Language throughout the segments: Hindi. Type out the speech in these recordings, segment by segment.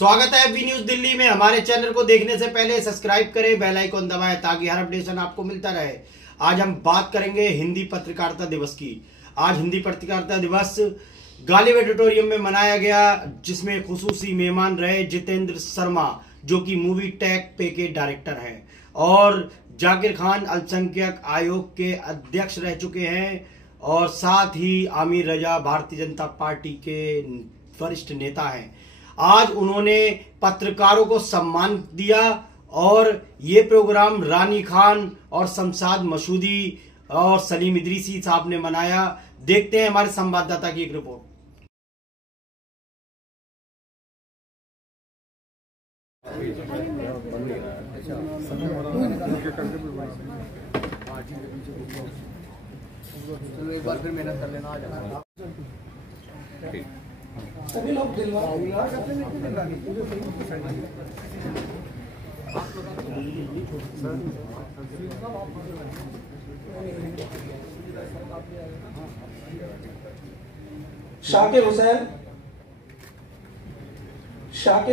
स्वागत है बी न्यूज दिल्ली में। हमारे चैनल को देखने से पहले सब्सक्राइब करें, बेल आइकन दबाएं ताकि हर अपडेशन आपको मिलता रहे। आज हम बात करेंगे हिंदी पत्रकारिता दिवस की। आज हिंदी पत्रकारिता दिवस गालिब ऑडिटोरियम में मनाया गया, जिसमें खुसूसी मेहमान रहे जितेंद्र शर्मा, जो कि मूवी टैग पे के डायरेक्टर हैं, और जाकिर खान अल्पसंख्यक आयोग के अध्यक्ष रह चुके हैं, और साथ ही आमिर रजा भारतीय जनता पार्टी के वरिष्ठ नेता हैं। आज उन्होंने पत्रकारों को सम्मान दिया और ये प्रोग्राम रानी खान और शमशाद मसूदी और सलीम इदरीसी साहब ने मनाया। देखते हैं हमारे संवाददाता की एक रिपोर्ट। एक बार फिर मेहनत कर लेना। आ जाना सभी लोग दिलवा शाकिर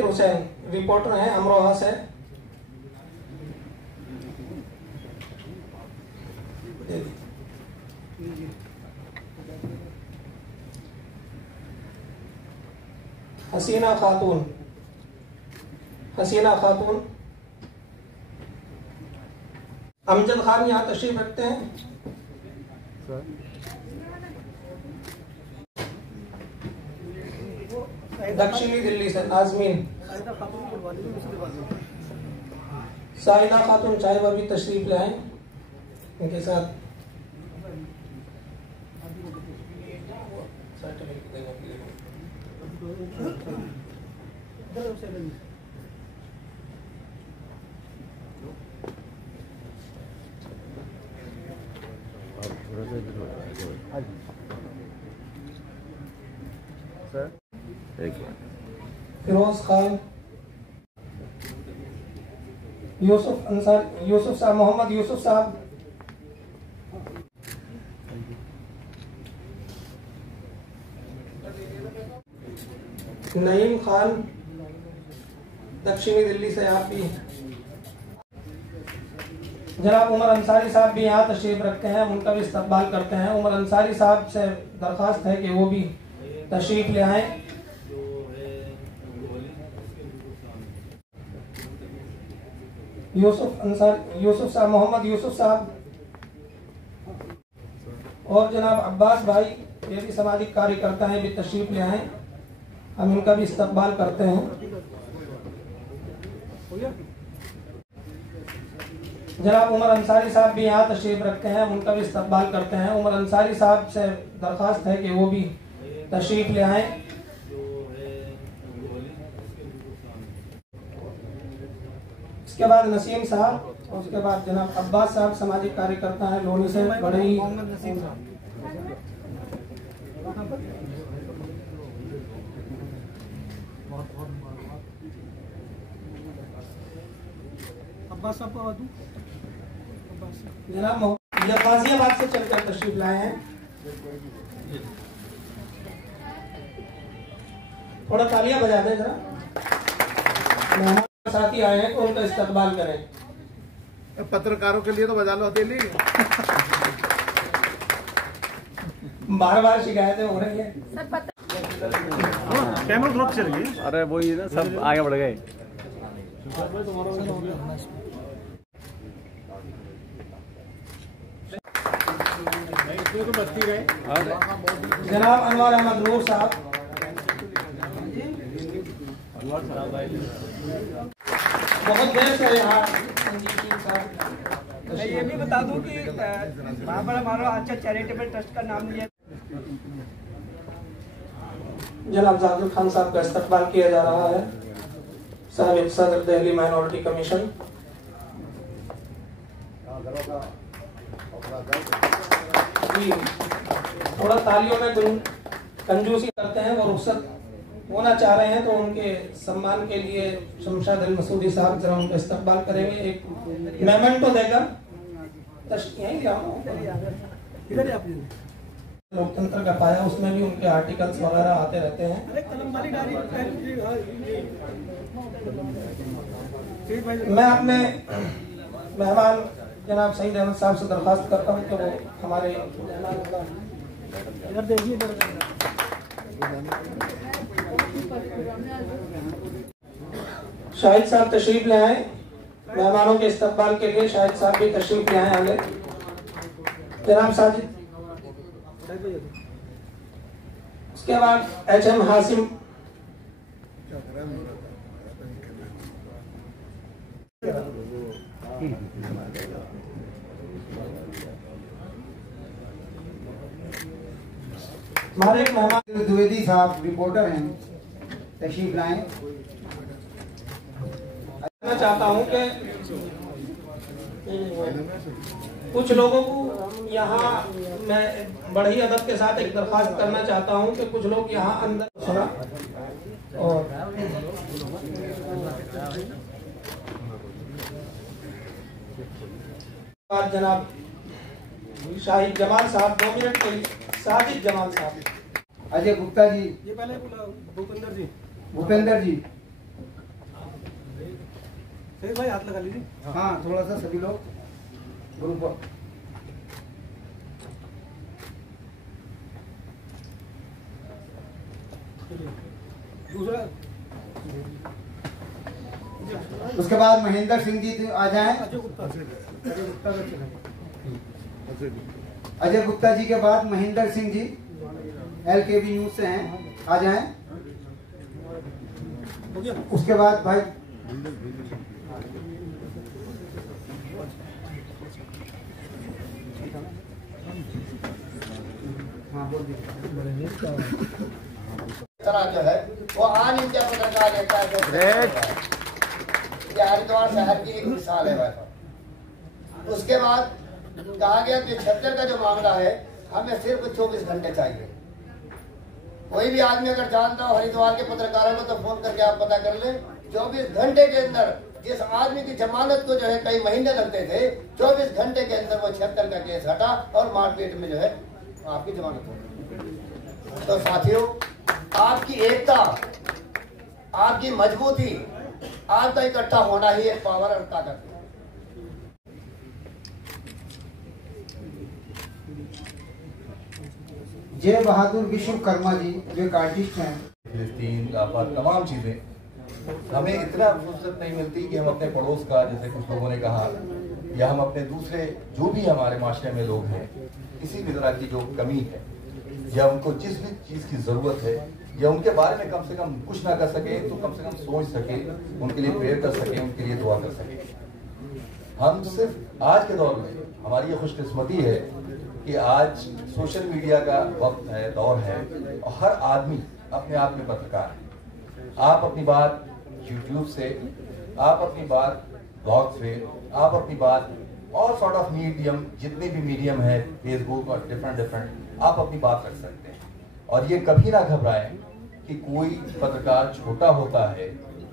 हुसैन रिपोर्टर हैं अमरोहा से। हसीना खातून अमजद खान यहाँ तशरीफ रखते हैं। दक्षिणी दिल्ली से नाजमीन साहिदा खातून साहिबा भी तशरीफ लाए इनके साथ। फिरोज खान, यूसुफ साहब, मोहम्मद यूसुफ साहब, नईम खान दक्षिणी दिल्ली से आप भी। जनाब उमर अंसारी साहब भी यहाँ तशरीफ रखते हैं, उनका भी इस्तकबाल करते हैं। उमर अंसारी साहब से दरख्वास्त है कि वो भी तशरीफ ले आए। यूसुफ साहब, मोहम्मद यूसुफ साहब, और जनाब अब्बास भाई, ये भी सामाजिक कार्यकर्ता हैं, भी तशरीफ ले आए। हम इनका भी इस्तकबाल करते हैं। जनाब उमर अंसारी साहब भी यहाँ तशरीफ रखते हैं, उनका भी इस्तकबाल करते हैं। उमर अंसारी साहब से दरख्वास्त है कि वो भी तशरीफ ले आए। इसके बाद नसीम साहब, और उसके बाद जनाब अब्बास साहब, सामाजिक कार्यकर्ता हैं लोनी से, बड़े ही। अब्बास साहब को जनाब गाजियाबाद से चलकर तशरीफ लाए हैं। थोड़ा तालियां बजा दें जरा। मेहमान साथी आए हैं तो उनका इस्तकबाल करें। पत्रकारों के लिए तो बजा लो हथेली। बार बार शिकायतें हो रही है। कैमरा ड्रॉप चल गई। अरे वही ना, सब आगे बढ़ गए। तो बचती रहे। जनाब अनवर अहमद नूर साहब, बहुत देर से यहाँ। मैं ये भी बता दूं कि वहाँ पर हमारा अच्छा चैरिटेबल ट्रस्ट का नाम लिया। जनाब जाकिर खान साहब का इस्तकबाल किया जा रहा है, साबिक सदर दिल्ली माइनॉरिटी कमीशन। थोड़ा तालियों में कंजूसी करते हैं, वो रुखसत होना चाह रहे हैं, तो उनके सम्मान के लिए शमशाद मसूदी साहब जरा उनका इस्तकबाल करेंगे एक मेमेंटो देकर। यहीं लोकतंत्र का पाया, उसमें भी उनके आर्टिकल्स वगैरह आते रहते हैं। मैं अपने मेहमान जनाब सईद अहमद साहब से दरख्वास्त करता हूँ कि वो हमारे मेहमान का शाहिद साहब तशरीफ ले आए। मेहमानों के इस्तकबाल के लिए शाहिद साहब भी तशरीफ ले आए आगे। जनाब साजिद, उसके बाद HM हासिम, हमारे एक मेहमान द्विवेदी साहब रिपोर्टर हैं, तशरीफ लाएं। मैं चाहता हूं कि कुछ लोगों को यहाँ, मैं बड़ी अदब के साथ एक दरख्वास्त करना चाहता हूं कि कुछ लोग यहाँ अंदर सुना और जनाब शाहिद जमाल साहब 2 मिनट के लिए। साजिद जमाल साहब। अजय गुप्ता जी। ये पहले भूपेंद्र जी। भूपेंद्र जी। भाई हाथ लगा लीजिए। हाँ, थोड़ा सा सभी लोग ग्रुप। दूसरा उसके बाद महेंद्र सिंह जी आ जाएं। अजय गुप्ता जी के बाद महेंद्र सिंह जी LKB न्यूज से हैं, आ जाएं। उसके बाद भाई तरह जो है वो आन इंडिया पत्रकार रहता है। हरिद्वार शहर की एक मिसाल है भाई। उसके बाद कहा गया कि छत्तर का जो मामला है हमें सिर्फ 24 घंटे चाहिए। कोई भी आदमी अगर जानता हो हरिद्वार के पत्रकारों को तो फोन करके आप पता कर ले। 24 घंटे के अंदर जिस आदमी की जमानत को जो है कई महीने लगते थे, 24 घंटे के अंदर वो 76 का केस हटा और मारपीट में जो है आपकी जमानत हो। तो साथियों, आपकी एकता, आपकी मजबूती, आपका इकट्ठा होना ही एक पावर और ताकत है। जय बहादुर विश्वकर्मा जी जो एक आर्टिस्ट हैं। फिलिस्तीन, आफत, तमाम चीजें हमें इतना फुर्सत नहीं मिलती कि हम अपने पड़ोस का, जैसे कुछ लोगों ने कहा, या हम अपने दूसरे जो भी हमारे माशरे में लोग हैं, किसी भी तरह की जो कमी है या उनको जिस भी चीज की जरूरत है या उनके बारे में कम से कम कुछ ना कर सके तो कम से कम सोच सके, उनके लिए प्रेयर कर सके, उनके लिए दुआ कर सके। हम सिर्फ आज के दौर में हमारी ये खुशकिस्मती है कि आज सोशल मीडिया का वक्त है, दौर है, और हर आदमी अपने आप में पत्रकार है। आप अपनी बात यूट्यूब से, आप अपनी बात ब्लॉग से, आप अपनी बात और सॉर्ट ऑफ मीडियम, जितने भी मीडियम है, फेसबुक और डिफरेंट आप अपनी बात रख सकते हैं। और ये कभी ना घबराएं कि कोई पत्रकार छोटा होता है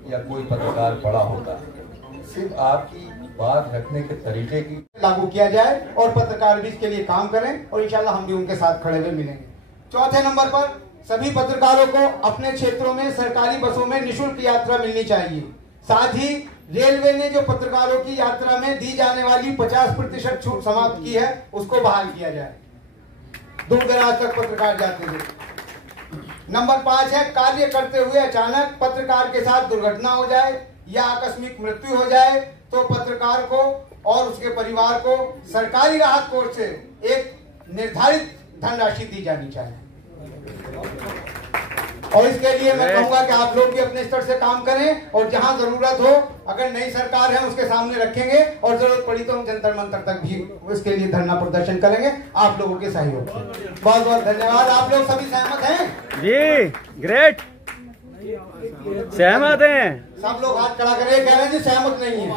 या कोई पत्रकार बड़ा होता है। सिर्फ आपकी बात रखने के तरीके की लागू किया जाए और पत्रकार भी इसके लिए काम करें और इंशाल्लाह हम भी उनके साथ खड़े हुए मिलेंगे। चौथे नंबर पर सभी पत्रकारों को अपने क्षेत्रों में सरकारी बसों में निःशुल्क यात्रा मिलनी चाहिए। साथ ही रेलवे ने जो पत्रकारों की यात्रा में दी जाने वाली 50% छूट समाप्त की है, उसको बहाल किया जाए। दूर दराज तक पत्रकार जाते थे। नंबर 5 है, कार्य करते हुए अचानक पत्रकार के साथ दुर्घटना हो जाए या आकस्मिक मृत्यु हो जाए तो पत्रकार को और उसके परिवार को सरकारी राहत कोष से एक निर्धारित धनराशि दी जानी चाहिए। और इसके लिए मैं कहूंगा कि आप लोग भी अपने स्तर से काम करें और जहां जरूरत हो, अगर नई सरकार है उसके सामने रखेंगे और जरूरत पड़ी तो हम जंतर मंतर तक भी उसके लिए धरना प्रदर्शन करेंगे आप लोगों के सहयोग से। बहुत बहुत धन्यवाद। आप लोग सभी सहमत हैं? जी ग्रेट, सहमत हैं सब लोग हाथ खड़ा करें। कह रहे हैं जी सहमत नहीं है।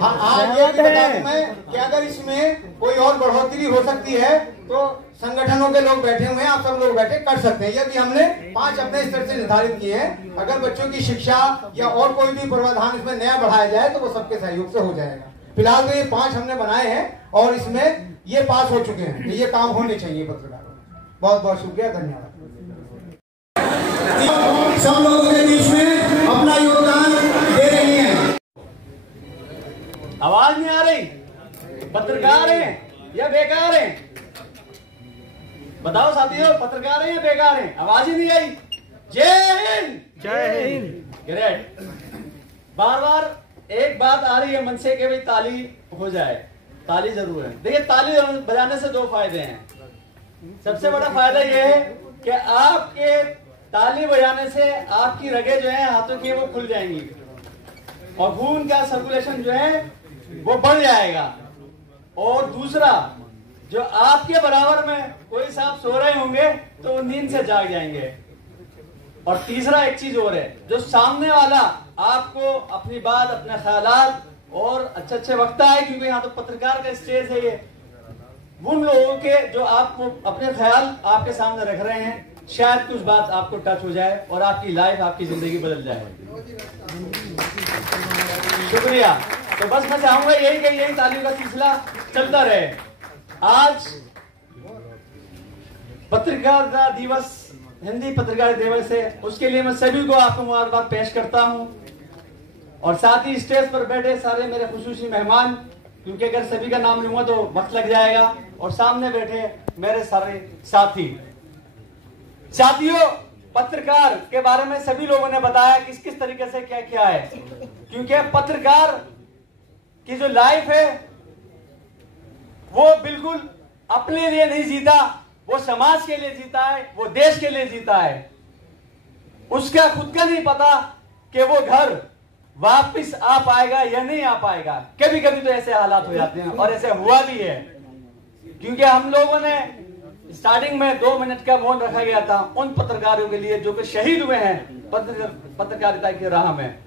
हाँ, ये भी बता दूं मैं कि अगर इसमें कोई और बढ़ोतरी हो सकती है तो संगठनों के लोग बैठे हुए हैं, आप सब लोग बैठे कर सकते हैं। ये भी हमने 5 अपने स्तर से निर्धारित किए हैं। अगर बच्चों की शिक्षा या और कोई भी प्रावधान इसमें नया बढ़ाया जाए तो वो सबके सहयोग से हो जाएगा। फिलहाल तो ये 5 हमने बनाए हैं और इसमें ये पास हो चुके हैं, ये काम होने चाहिए पत्रकारों में। बहुत बहुत शुक्रिया, धन्यवाद। सब लोगों के बीच में अपना योगदान दे रही हैं। आवाज नहीं आ रही? पत्रकार हैं या बेकार हैं? बताओ साथियों, पत्रकार हैं या बेकार हैं? आवाज ही नहीं आई। जय हिंद, जय हिंद। ग्रेट। बार बार एक बात आ रही है मन से कि भाई ताली हो जाए। ताली जरूर है। देखिए, ताली बजाने से दो फायदे हैं। सबसे बड़ा फायदा यह है कि आपके ताली बजाने से आपकी रगें जो है हाथों की वो खुल जाएंगी और खून का सर्कुलेशन जो है वो बढ़ जाएगा। और दूसरा, जो आपके बराबर में कोई साहब सो रहे होंगे तो वो नींद से जाग जाएंगे। और तीसरा एक चीज और है, जो सामने वाला आपको अपनी बात, अपने ख्यालात और अच्छे अच्छे वक्ता है, क्योंकि यहाँ तो पत्रकार का स्टेज है ये, उन लोगों के जो आपको अपने ख्याल आपके सामने रख रहे हैं, शायद कुछ बात आपको टच हो जाए और आपकी लाइफ, आपकी जिंदगी बदल जाए। शुक्रिया। तो बस मैं चाहूंगा यही कि यही तालियों का सिलसिला चलता रहे। आज पत्रकारिता दिवस, हिंदी पत्रकारिता दिवस है, उसके लिए मैं सभी को आपको मुबारकबाद पेश करता हूं और साथ ही स्टेज पर बैठे सारे मेरे खुसूसी मेहमान, क्योंकि अगर सभी का नाम लूंगा तो वक्त लग जाएगा, और सामने बैठे मेरे सारे साथियों, पत्रकार के बारे में सभी लोगों ने बताया किस किस तरीके से क्या क्या है। क्योंकि पत्रकार की जो लाइफ है वो बिल्कुल अपने लिए नहीं जीता, वो समाज के लिए जीता है, वो देश के लिए जीता है। उसका खुद का नहीं पता कि वो घर वापस आ पाएगा या नहीं आ पाएगा। कभी कभी तो ऐसे हालात हो जाते हैं और ऐसे हुआ भी है, क्योंकि हम लोगों ने स्टार्टिंग में 2 मिनट का मौन रखा गया था उन पत्रकारों के लिए जो कि शहीद हुए हैं पत्रकारिता की राह में।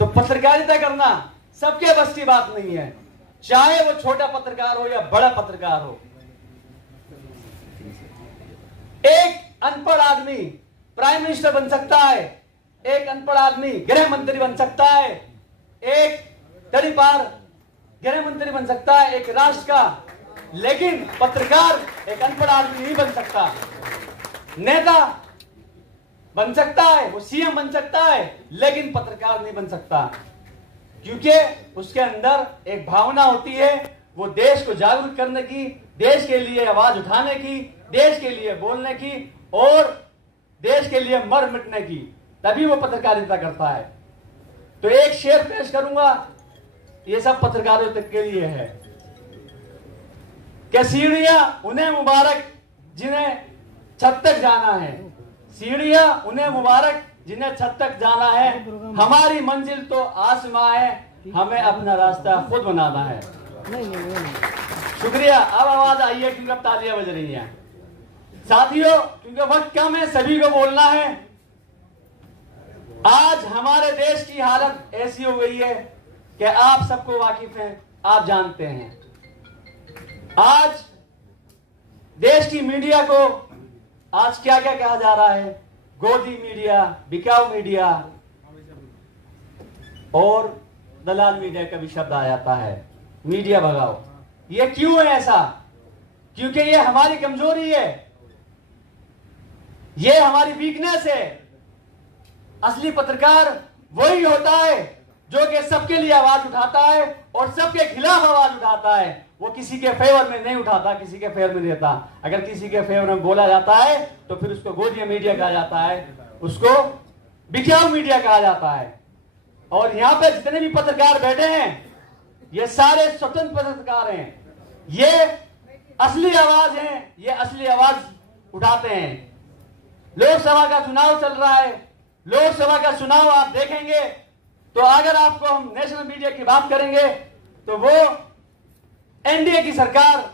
तो पत्रकारिता करना सबके बस की बात नहीं है, चाहे वो छोटा पत्रकार हो या बड़ा पत्रकार हो। एक अनपढ़ आदमी प्राइम मिनिस्टर बन सकता है, एक अनपढ़ आदमी गृह मंत्री बन सकता है, एक तड़ीपार गृह मंत्री बन सकता है एक राष्ट्र का, लेकिन पत्रकार एक अनपढ़ आदमी नहीं बन सकता। नेता बन सकता है, वो सीएम बन सकता है, लेकिन पत्रकार नहीं बन सकता, क्योंकि उसके अंदर एक भावना होती है, वो देश को जागरूक करने की, देश के लिए आवाज उठाने की, देश के लिए बोलने की और देश के लिए मर मिटने की, तभी वो पत्रकारिता करता है। तो एक शेर पेश करूंगा, ये सब पत्रकारों तक के लिए है कि सीढ़ियां उन्हें मुबारक जिन्हें छत तक जाना है, सीढ़ियां उन्हें मुबारक जिन्हें छत तक जाना है, हमारी मंजिल तो आसमां है, हमें अपना रास्ता खुद बनाना है। शुक्रिया। अब आवाज आई है क्योंकि अब तालियां बज रही हैं। साथियों, क्योंकि वक्त कम है, सभी को बोलना है। आज हमारे देश की हालत ऐसी हो गई है कि आप सबको वाकिफ हैं, आप जानते हैं। आज देश की मीडिया को आज क्या क्या कहा जा रहा है, गोदी मीडिया, बिकाऊ मीडिया और दलाल मीडिया का भी शब्द आ जाता है, मीडिया भगाओ। ये क्यों है ऐसा? क्योंकि ये हमारी कमजोरी है, ये हमारी वीकनेस है। असली पत्रकार वही होता है जो कि सबके लिए आवाज उठाता है और सबके खिलाफ आवाज उठाता है। वो किसी के फेवर में नहीं उठाता, किसी के फेवर में नहीं देता। अगर किसी के फेवर में बोला जाता है तो फिर उसको गोदिया मीडिया कहा जाता है, उसको बिकाऊ मीडिया कहा जाता है। और यहां पे जितने भी पत्रकार बैठे हैं, ये सारे स्वतंत्र पत्रकार हैं, ये असली आवाज हैं, ये असली आवाज उठाते हैं। लोकसभा का चुनाव चल रहा है, लोकसभा का चुनाव आप देखेंगे तो अगर आपको हम नेशनल मीडिया की बात करेंगे तो वो एनडीए की सरकार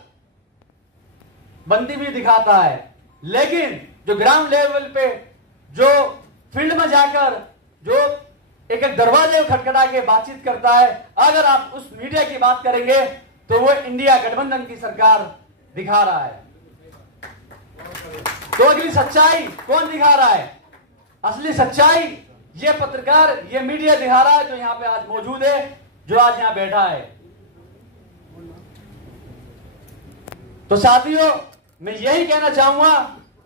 बनती भी दिखाता है, लेकिन जो ग्राउंड लेवल पे, जो फील्ड में जाकर जो एक एक दरवाजे खटखटा के बातचीत करता है, अगर आप उस मीडिया की बात करेंगे तो वो इंडिया गठबंधन की सरकार दिखा रहा है। तो अगली सच्चाई कौन दिखा रहा है? असली सच्चाई ये पत्रकार, ये मीडिया दिखा रहा है, जो यहां पे आज मौजूद है, जो आज यहां बैठा है। तो साथियों, मैं यही कहना चाहूंगा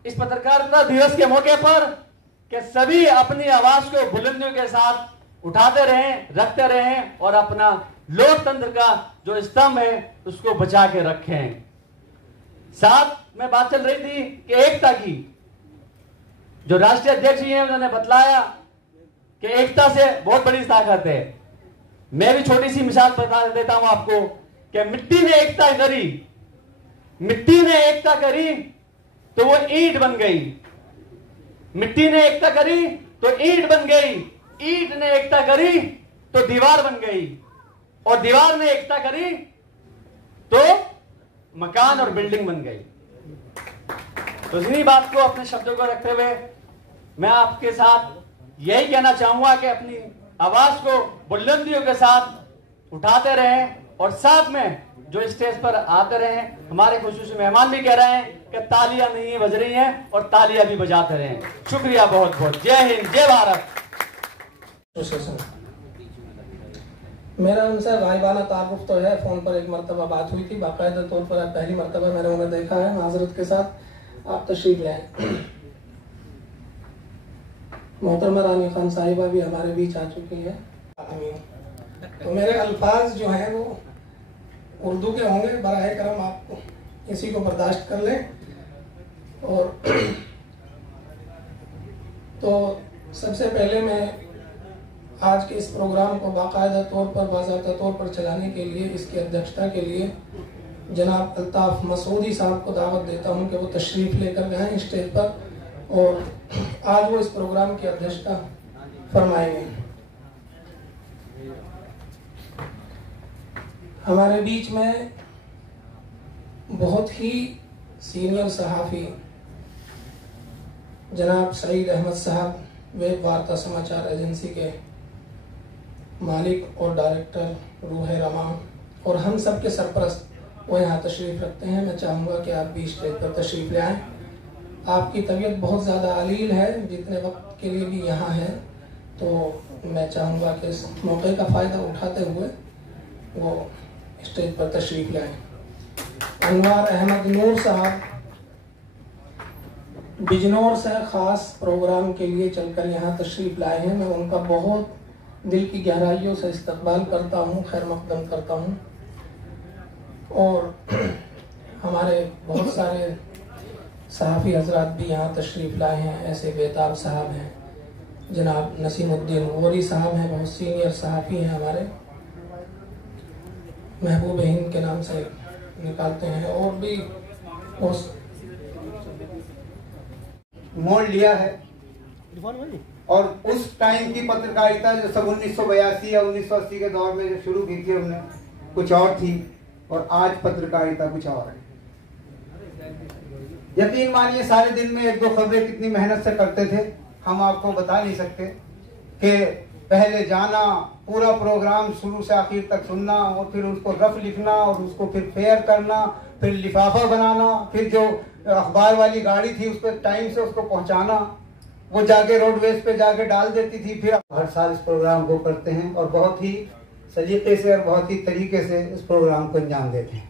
इस पत्रकारिता दिवस के मौके पर कि सभी अपनी आवाज को बुलंदियों के साथ उठाते रहें, रखते रहें और अपना लोकतंत्र का जो स्तंभ है उसको बचा के रखें। साथ में बात चल रही थी कि एकता की, जो राष्ट्रीय अध्यक्ष जी हैं उन्होंने बतलाया कि एकता से बहुत बड़ी ताकत है। मैं भी छोटी सी मिसाल बता देता हूं आपको कि मिट्टी ने एकता करी, मिट्टी ने एकता करी तो वो ईंट बन गई, मिट्टी ने एकता करी तो ईंट बन गई, ईंट ने एकता करी तो दीवार बन गई, और दीवार ने एकता करी तो मकान और बिल्डिंग बन गई। तो इन्हीं बात को, अपने शब्दों को रखते हुए मैं आपके साथ यही कहना चाहूंगा कि अपनी आवाज को बुलंदियों के साथ उठाते रहें और साथ में जो स्टेज पर आते रहें। हमारे खुशूसी मेहमान भी कह रहे हैं कि तालियां नहीं बज रही हैं और तालियां भी बजाते रहें। शुक्रिया बहुत बहुत। जय हिंद, जय भारत। मेरा उनसे गायबाना तारुफ तो है, फोन पर एक मरतबा बात हुई थी, बाकायदा तौर पर पहली मरतबा मैंने उन्हें देखा है। माजरत के साथ आप तशरीफ लें। मोहतरमा रानी खान साहिबा भी हमारे बीच आ चुकी है। तो मेरे अल्फाज जो हैं वो उर्दू के होंगे, बराए करम आप इसी को बर्दाश्त कर लें। और तो सबसे पहले मैं आज के इस प्रोग्राम को बाकायदा तौर पर, बाज़ाब्ता तौर पर चलाने के लिए, इसकी अध्यक्षता के लिए जनाब अल्ताफ मसूदी साहब को दावत देता हूं कि वो तशरीफ़ लेकर गए स्टेज पर और आज वो इस प्रोग्राम की अध्यक्षता फरमाएंगे। हमारे बीच में बहुत ही सीनियर सहाफ़ी जनाब सईद अहमद साहब, वेब वार्ता समाचार एजेंसी के मालिक और डायरेक्टर रूह रमा, और हम सब के सरपरस्त वो यहाँ तशरीफ़ रखते हैं। मैं चाहूँगा कि आप भी स्टेज पर तशरीफ़ ले आएँ। आपकी तबीयत बहुत ज़्यादा अलील है, जितने वक्त के लिए भी यहाँ है, तो मैं चाहूँगा कि इस मौके का फ़ायदा उठाते हुए वो स्टेज पर तशरीफ़ लाएँ। अनवार अहमद नूर साहब बिजनौर से ख़ास प्रोग्राम के लिए चलकर यहाँ तशरीफ़ लाए हैं। मैं उनका बहुत दिल की गहराइयों से इस्तकबाल करता हूँ, खैर मकदम करता हूँ। और हमारे बहुत सारे सहाफ़ी हजरात भी यहाँ तशरीफ़ लाए हैं। ऐसे बेताब साहब हैं, जनाब नसीमुद्दीन गौरी साहब हैं, बहुत सीनियर सहाफ़ी हैं हमारे, महबूब हिंद के नाम से निकालते हैं, और भी मोड़ लिया है। और उस टाइम की पत्रकारिता जो सब 1982 या 1980 के दौर में जो शुरू की थी हमने, कुछ और थी, और आज पत्रकारिता कुछ और है। यकीन मानिए सारे दिन में एक दो खबरें कितनी मेहनत से करते थे, हम आपको बता नहीं सकते कि पहले जाना, पूरा प्रोग्राम शुरू से आखिर तक सुनना, और फिर उसको रफ लिखना, और उसको फिर फेयर करना, फिर लिफाफा बनाना, फिर जो अखबार वाली गाड़ी थी उस पर टाइम से उसको पहुंचाना, वो जाके रोडवेज पे जाके डाल देती थी। फिर हर साल इस प्रोग्राम को करते हैं और बहुत ही सलीके से और बहुत ही तरीके से इस प्रोग्राम को अंजाम देते हैं।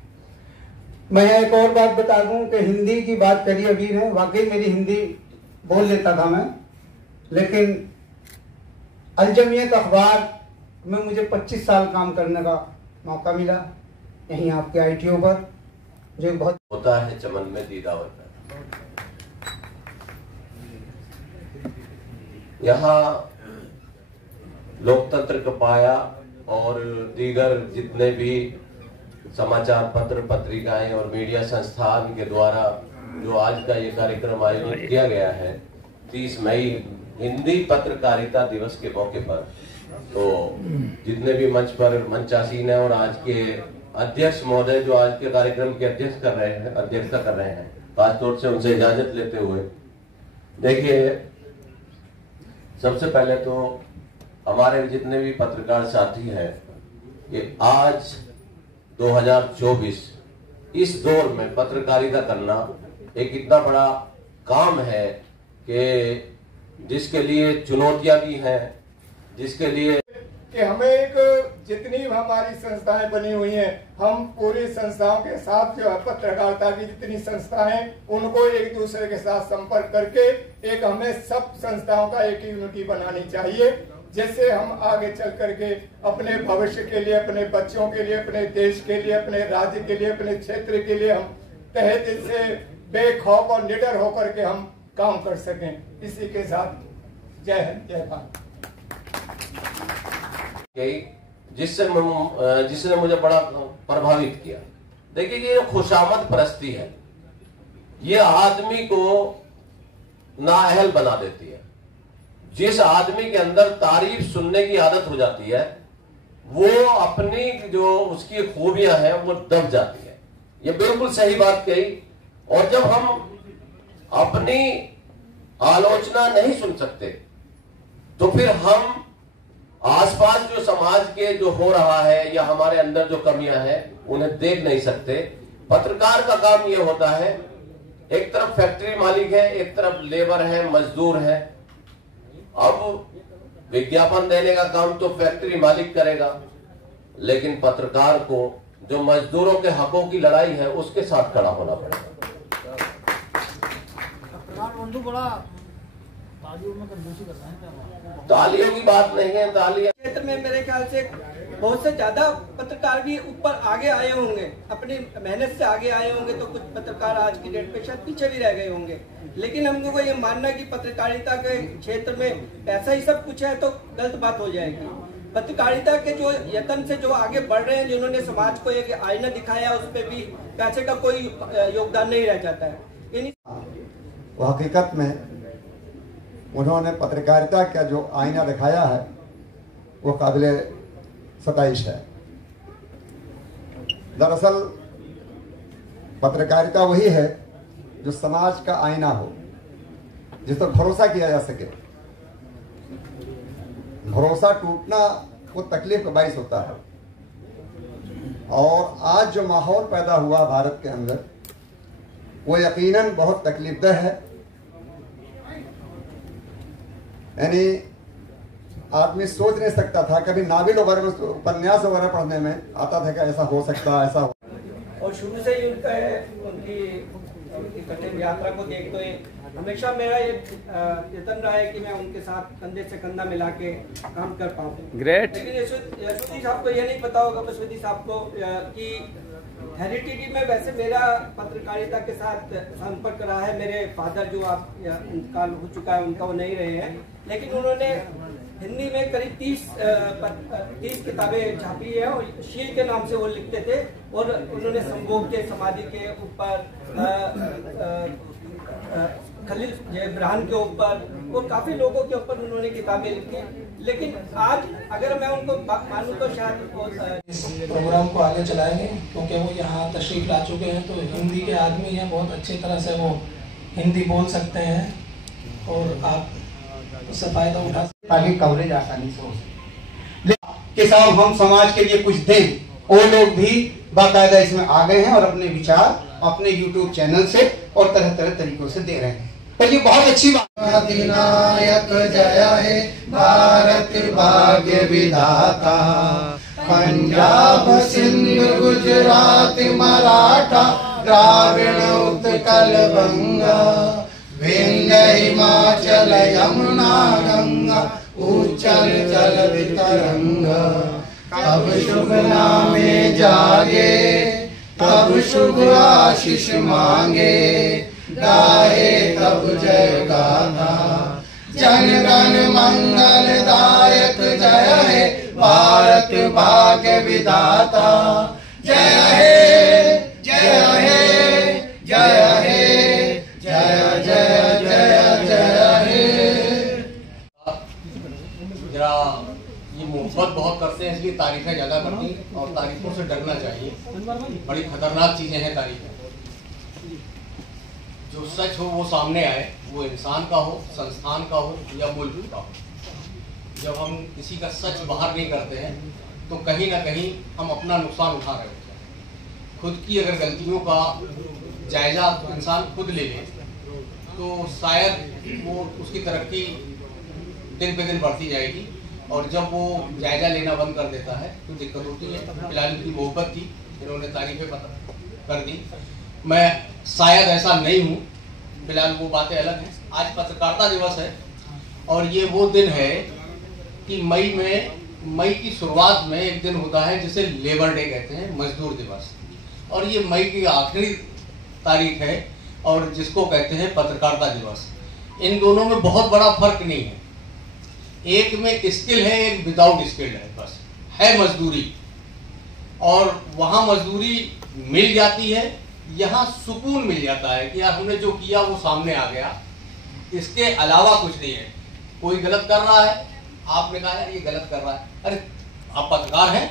मैं एक और बात बता दूं कि हिंदी की बात करी अभी ने, वाकई मेरी हिंदी बोल लेता था मैं, लेकिन अलजमियत अखबार में मुझे 25 साल काम करने का मौका मिला यहीं आपके आईटीओ पर, जो बहुत होता है चमन में दीदा होता है। यहाँ लोकतंत्र का पाया और दीगर जितने भी समाचार पत्र, पत्रिकाएं और मीडिया संस्थान के द्वारा जो आज का ये कार्यक्रम आयोजित किया गया है 30 मई हिंदी पत्रकारिता दिवस के मौके पर, तो जितने भी मंच पर मंचासीन है और आज के अध्यक्ष महोदय जो आज के कार्यक्रम के अध्यक्षता कर रहे हैं, खासतौर से उनसे इजाजत लेते हुए, देखिए सबसे पहले तो हमारे जितने भी पत्रकार साथी हैं, ये आज 2024 इस दौर में पत्रकारिता करना एक इतना बड़ा काम है कि जिसके लिए चुनौतियां भी हैं, जिसके लिए कि हमें एक जितनी हमारी संस्थाएं बनी हुई हैं, हम पूरी संस्थाओं के साथ जो है पत्रकारिता की जितनी संस्थाएं हैं उनको एक दूसरे के साथ संपर्क करके एक हमें सब संस्थाओं का एक यूनिटी बनानी चाहिए, जिससे हम आगे चल करके अपने भविष्य के लिए, अपने बच्चों के लिए, अपने देश के लिए, अपने राज्य के लिए, अपने क्षेत्र के लिए हम तहे दिल से बेखौफ और निडर होकर के हम काम कर सकें। इसी के साथ जय हिंद, जय भारत। जिसने मुझे बड़ा प्रभावित किया। देखिए, ये खुशामद परस्ती है, ये आदमी को नाअहल बना देती है। जिस आदमी के अंदर तारीफ सुनने की आदत हो जाती है, वो अपनी जो उसकी खूबियां हैं वो दब जाती है। ये बिल्कुल सही बात कही। और जब हम अपनी आलोचना नहीं सुन सकते तो फिर हम आसपास जो समाज के जो हो रहा है या हमारे अंदर जो कमियां हैं उन्हें देख नहीं सकते। पत्रकार का काम यह होता है, एक तरफ फैक्ट्री मालिक है, एक तरफ लेबर है, मजदूर है। अब विज्ञापन देने का काम तो फैक्ट्री मालिक करेगा, लेकिन पत्रकार को जो मजदूरों के हकों की लड़ाई है उसके साथ खड़ा होना पड़ेगा। तालियों की बात नहीं है, तालियां क्षेत्र में मेरे ख्याल से बहुत से ज्यादा पत्रकार भी ऊपर आगे आए होंगे, अपनी मेहनत से आगे आए होंगे, तो कुछ पत्रकार आज की डेट पे शायद पीछे भी रह गए होंगे। लेकिन हम लोगों को ये मानना कि पत्रकारिता के क्षेत्र में ऐसा ही सब कुछ है तो गलत बात हो जाएगी। पत्रकारिता के जो यत्न से जो आगे बढ़ रहे हैं, जिन्होंने समाज को एक आईना दिखाया, उस पर भी पैसे का कोई योगदान नहीं रह जाता है। वो हकीकत में उन्होंने पत्रकारिता का जो आईना दिखाया है वो काबिले सताइश है। दरअसल पत्रकारिता वही है जो समाज का आईना हो, जिस पर भरोसा किया जा सके। भरोसा टूटना वो तकलीफ का बाइस होता है। और आज जो माहौल पैदा हुआ भारत के अंदर वो यकीनन बहुत तकलीफदेह है। यानी आदमी सोच नहीं सकता था, कभी नावल वगैरह में उपन्यास वगैरह पढ़ने में आता था कि ऐसा हो सकता है, ऐसा हो। और शुरू से ही उनकी कठिन यात्रा को देखते हुए हमेशा मेरा ये यत्न रहा है कि मैं उनके साथ कंधे से कंधा मिला के काम कर पाऊँ। ग्रेट। लेकिन यशवंती साहब को ये नहीं पता होगा, बसवंती साहब को, कि हेरिटेज में वैसे मेरा पत्रकारिता के साथ संपर्क रहा है। मेरे फादर जो आप इंतकाल हो चुका है उनका, वो नहीं रहे हैं, लेकिन उन्होंने हिंदी में करीब 30 किताबें छापी है और शील के नाम से वो लिखते थे। और उन्होंने संभोग के, समाधि के ऊपर, खलील इब्राहिम के ऊपर और काफी लोगों के ऊपर उन्होंने किताबें लिखी। लेकिन आज अगर मैं उनको मानूं तो शायद इस प्रोग्राम को आगे चलाएंगे, क्योंकि वो यहाँ तशरीफ ला चुके हैं। तो हिंदी के आदमी हैं, बहुत अच्छी तरह से वो हिंदी बोल सकते हैं और आप उससे फायदा उठा सकते, ताकि कवरेज आसानी से हो सके। कि साहब हम समाज के लिए कुछ दें, वो लोग भी बाकायदा इसमें आ गए हैं और अपने विचार अपने YouTube चैनल से और तरह तरह तरीकों से दे रहे हैं। तो ये बहुत अच्छी बात। अधिनायक जय हे भारत भाग्य विधाता, पंजाब सिंध गुजरात मराठा द्राविड़ उत्कल बंगा, विंध्य हिमाचल यमुना गंगा, उच्चल जल तरंगा। तब शुभ नामे जागे, तब शुभ आशीष मांगे, गाए तब जय गाथा। जन गण मंगल दायक जय हे भारत भाग्य विधाता। जय हे जय हे जय हे जय जय जय जय हे। जरा ये मोहब्बत बहुत करते हैं, इसलिए तारीफें ज्यादा करती हैं और तारीफों से डरना चाहिए। बड़ी खतरनाक चीजें हैं तारीफें। जो सच हो वो सामने आए, वो इंसान का हो, संस्थान का हो या मुल्क का हो। जब हम किसी का सच बाहर नहीं करते हैं तो कहीं ना कहीं हम अपना नुकसान उठा रहे होते हैं। खुद की अगर गलतियों का जायजा इंसान खुद ले ले तो शायद वो उसकी तरक्की दिन पे दिन बढ़ती जाएगी। और जब वो जायजा लेना बंद कर देता है तो दिक्कत होती है। फिलहाल इनकी मोहब्बत थी, इन्होंने तारीफें कर दी। मैं शायद ऐसा नहीं हूँ, फिलहाल वो बातें अलग हैं। आज पत्रकारिता दिवस है और ये वो दिन है कि मई की शुरुआत में एक दिन होता है जिसे लेबर डे कहते हैं, मजदूर दिवस, और ये मई की आखिरी तारीख है और जिसको कहते हैं पत्रकारिता दिवस। इन दोनों में बहुत बड़ा फर्क नहीं है, एक में स्किल है, एक विदाउट स्किल है, बस है मजदूरी। और वहां मजदूरी मिल जाती है, यहाँ सुकून मिल जाता है कि यार हमने जो किया वो सामने आ गया, इसके अलावा कुछ नहीं है। कोई गलत कर रहा है, आपने कहा यार ये गलत कर रहा है, अरे आप पत्रकार हैं,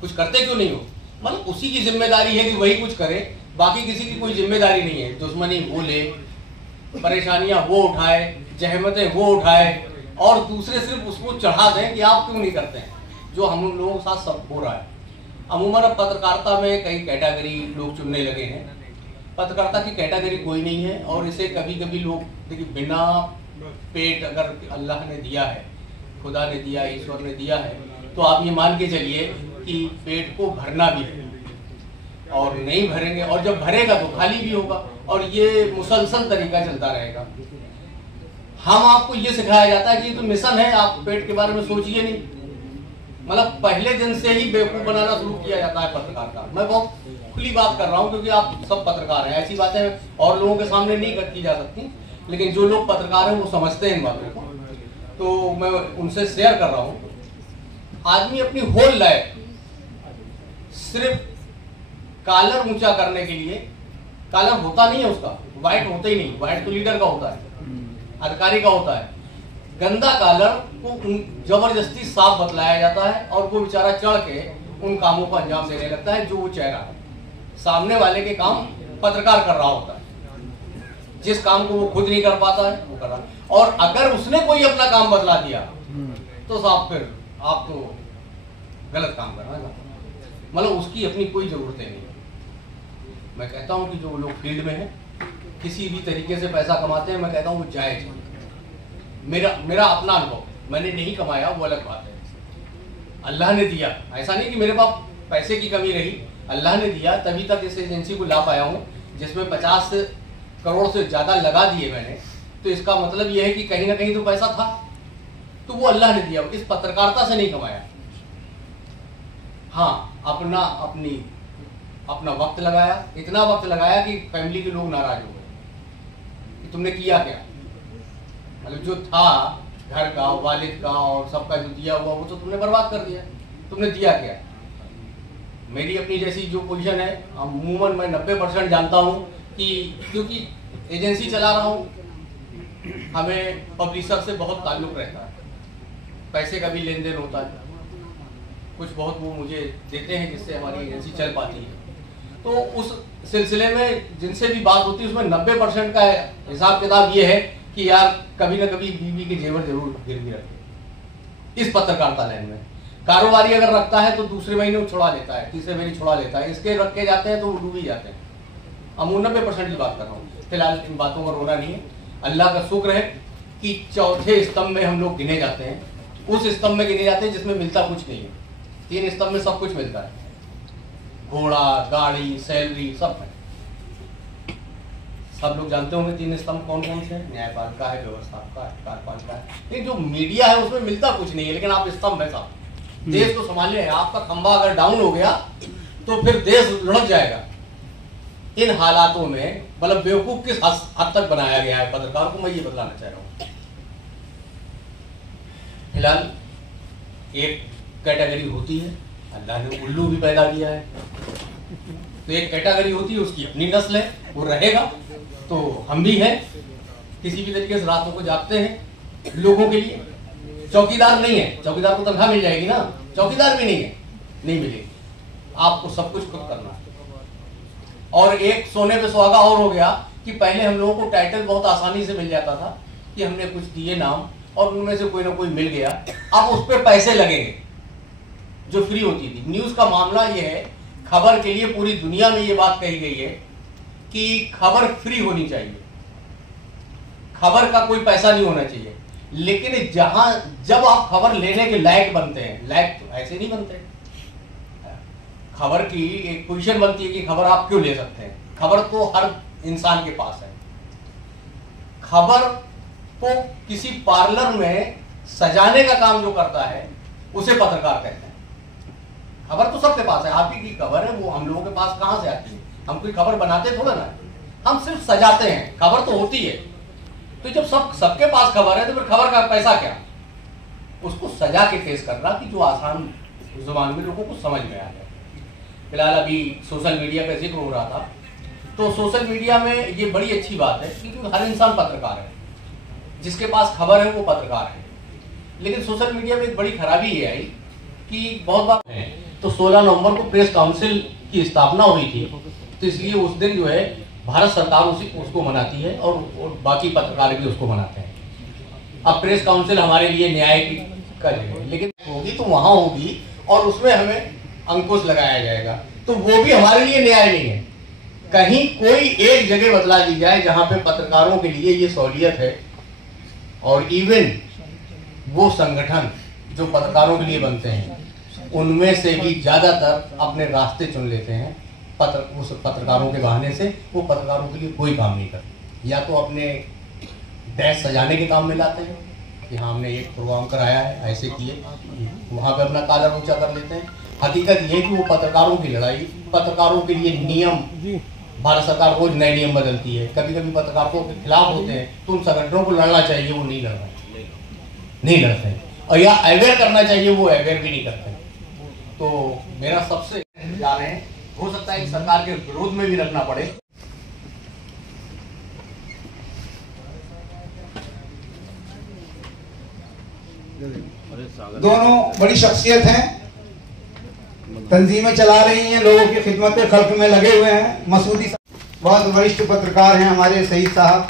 कुछ करते क्यों नहीं हो? मतलब उसी की जिम्मेदारी है कि वही कुछ करे, बाकी किसी की कोई जिम्मेदारी नहीं है। दुश्मनी वो ले, परेशानियां वो उठाए, जहमतें वो उठाए और दूसरे सिर्फ उसको चढ़ा दें कि आप क्यों नहीं करते हैं, जो हम लोगों के साथ सब हो रहा है। अमूमन अब पत्रकारिता में कई कैटेगरी लोग चुनने लगे हैं। पत्रकारिता की कैटेगरी कोई नहीं है और इसे कभी कभी लोग देखिए, बिना पेट अगर अल्लाह ने दिया है, खुदा ने दिया, ईश्वर ने दिया है, तो आप ये मान के चलिए कि पेट को भरना भी है और नहीं भरेंगे, और जब भरेगा तो खाली भी होगा, और ये मुसलसल तरीका चलता रहेगा। हम आपको ये सिखाया जाता है कि ये तो मिशन है, आप पेट के बारे में सोचिए नहीं। मतलब पहले दिन से ही बेवकूफ बनाना शुरू किया जाता है पत्रकार का। मैं बहुत खुली बात कर रहा हूँ क्योंकि आप सब पत्रकार हैं, ऐसी बातें और लोगों के सामने नहीं की जा सकती, लेकिन जो लोग पत्रकार हैं वो समझते हैं इन बातों को, तो मैं उनसे शेयर कर रहा हूँ। आदमी अपनी होल लाइफ सिर्फ कॉलर ऊंचा करने के लिए, कॉलर होता नहीं है उसका, व्हाइट होता ही नहीं, व्हाइट तो लीडर का होता है, अधिकारी का होता है। गंदा कॉलर को जबरदस्ती साफ बतलाया जाता है और वो बेचारा चढ़ के उन कामों को अंजाम देने लगता है जो वो चाह रहा है। सामने वाले के काम पत्रकार कर रहा होता है, जिस काम को वो खुद नहीं कर पाता है वो कर रहा है। और अगर उसने कोई अपना काम बदला दिया तो साहब फिर आप तो गलत काम कर रहे हैं, मतलब उसकी अपनी कोई जरूरत नहीं। मैं कहता हूं कि जो लोग फील्ड में हैं, किसी भी तरीके से पैसा कमाते हैं, मैं कहता हूं वो जायज है। मेरा अपना अनुभव, मैंने नहीं कमाया वो अलग बात है, अल्लाह ने दिया। ऐसा नहीं कि मेरे पास पैसे की कमी रही, अल्लाह ने दिया, तभी तक इस एजेंसी को ला पाया हूं जिसमें 50 करोड़ से ज्यादा लगा दिए मैंने। तो इसका मतलब यह है कि कहीं ना कहीं तो पैसा था, तो वो अल्लाह ने दिया, इस पत्रकारिता से नहीं कमाया। हाँ, अपना वक्त लगाया, इतना वक्त लगाया कि फैमिली के लोग नाराज हो गए कि तुमने किया क्या। मतलब जो था घर का, वालिद का और सबका जो दिया हुआ वो तो तुमने बर्बाद कर दिया, तुमने दिया क्या। मेरी अपनी जैसी जो पोजीशन है, अमूमन मैं 90% जानता हूँ कि क्योंकि एजेंसी चला रहा हूँ, हमें पब्लिशर से बहुत ताल्लुक रहता है, पैसे का भी लेन देन होता है, कुछ बहुत वो मुझे देते हैं जिससे हमारी एजेंसी चल पाती है। तो उस सिलसिले में जिनसे भी बात होती है उसमें 90% का हिसाब किताब ये है कि यार कभी ना कभी बीवी के जेवर जरूर गिरवी रखते। इस पत्रकारिता लाइन में कारोबारी अगर रखता है तो दूसरे महीने छुड़ा लेता है, तीसरे महीने छुड़ा लेता है, इसके रखे जाते हैं तो वो डूब ही जाते हैं। हम 90% की बात कर रहा हूँ, फिलहाल इन बातों पर रोना नहीं है। अल्लाह का शुक्र है कि चौथे स्तंभ में हम लोग गिने जाते हैं, उस स्तंभ में गिने जाते हैं जिसमें मिलता कुछ नहीं है। 3 स्तंभ में सब कुछ मिलता है, घोड़ा, गाड़ी, सैलरी, सब है। सब लोग जानते होंगे 3 स्तंभ कौन कौन से हैं, न्यायपालिका है, व्यवस्था का है, कार्यपालिका है। लेकिन जो मीडिया है उसमें मिलता कुछ नहीं है, लेकिन आप स्तंभ है साहब, देश को संभाले हैं। आपका खंभा अगर डाउन हो गया तो फिर देश लुढ़क जाएगा। इन हालातों में मतलब बेवकूफ किस हद तक बनाया गया है पत्रकार को, मैं ये बतलाना चाह रहा हूं। फिलहाल एक कैटेगरी होती है, अल्लाह ने उल्लू भी पैदा किया है, तो एक कैटेगरी होती है, उसकी अपनी नस्ल है, वो रहेगा। तो हम भी हैं, किसी भी तरीके से रातों को जागते हैं लोगों के लिए। चौकीदार नहीं है, चौकीदार को तनख्वाह मिल जाएगी ना, चौकीदार भी नहीं है, नहीं मिलेगी। आपको सब कुछ खुद करना है। और एक सोने पे सुहागा और हो गया कि पहले हम लोगों को टाइटल बहुत आसानी से मिल जाता था कि हमने कुछ दिए नाम और उनमें से कोई ना कोई मिल गया, अब उस पर पैसे लगेंगे जो फ्री होती थी। न्यूज का मामला ये है, खबर के लिए पूरी दुनिया में ये बात कही गई है कि खबर फ्री होनी चाहिए, खबर का कोई पैसा नहीं होना चाहिए। लेकिन जब आप खबर लेने के लायक बनते हैं, लायक तो ऐसे नहीं बनते, खबर की एक पोजीशन बनती है कि खबर आप क्यों ले सकते हैं। खबर तो हर इंसान के पास है। खबर को किसी पार्लर में सजाने का काम जो करता है उसे पत्रकार कहते हैं। खबर तो सबके पास है, आप ही की खबर है, वो हम लोगों के पास कहां से आती है? हम कोई खबर बनाते थोड़ा ना, हम सिर्फ सजाते हैं। खबर तो होती है, तो जब सबके पास खबर है तो फिर खबर का पैसा क्या? उसको सजा के पेश करना कि जो आसान जुबान में लोगों को समझ में आ जाए। फिलहाल अभी सोशल मीडिया पे जिक्र हो रहा था, तो सोशल मीडिया में ये बड़ी अच्छी बात है क्योंकि हर इंसान पत्रकार है, जिसके पास खबर है वो पत्रकार है। लेकिन सोशल मीडिया में एक बड़ी खराबी ये आई कि बहुत बार है, तो 16 नवंबर को प्रेस काउंसिल की स्थापना हुई थी, तो इसलिए उस दिन जो है भारत सरकार उसको मनाती है और बाकी पत्रकार भी उसको मनाते हैं। अब प्रेस काउंसिल हमारे लिए न्याय की कर है, लेकिन होगी तो वहां होगी और उसमें हमें अंकुश लगाया जाएगा, तो वो भी हमारे लिए न्याय नहीं है। कहीं कोई एक जगह बदला दी जाए जहां पे पत्रकारों के लिए ये सहूलियत है, और इवन वो संगठन जो पत्रकारों के लिए बनते हैं उनमें से भी ज्यादातर अपने रास्ते चुन लेते हैं उस पत्रकारों के बहाने से। वो पत्रकारों के लिए कोई काम नहीं करते, या तो अपने डैश सजाने के काम में लाते हैं कि हाँ हमने एक प्रोग्राम कराया है, ऐसे किए, वहां पे अपना कॉलर ऊंचा कर लेते हैं। हकीकत ये है कि वो पत्रकारों की लड़ाई, पत्रकारों के लिए नियम, भारत सरकार रोज नए नियम बदलती है, कभी कभी पत्रकारों के खिलाफ होते हैं, तो उन संगठनों को लड़ना चाहिए, वो नहीं लड़ते हैं, और या अवेयर करना चाहिए, वो अवेयर भी नहीं करते। तो मेरा सबसे जा रहे हैं, हो सकता है कि सरकार के विरोध में भी रखना पड़े। दोनों बड़ी शख्सियत हैं, तंजीमें चला रही हैं, लोगों की खिदमत खल्क में लगे हुए हैं। मसूदी बहुत वरिष्ठ पत्रकार हैं हमारे सईद साहब,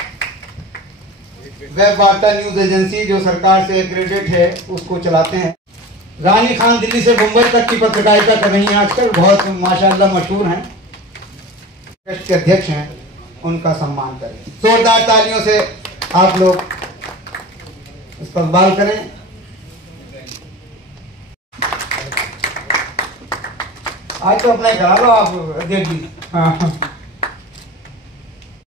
वेब वार्ता न्यूज एजेंसी जो सरकार से एक्रेडिट है उसको चलाते हैं। रानी खान दिल्ली से मुंबई तक की पत्रकारिता कर रही हैं आजकल, बहुत माशाल्लाह मशहूर हैं, ट्रस्ट के अध्यक्ष हैं, उनका सम्मान करें। जोरदार तालियों से आप लोग इस्तकबाल करें। आज तो अपना करा लो आप, देख लीजिए। हाँ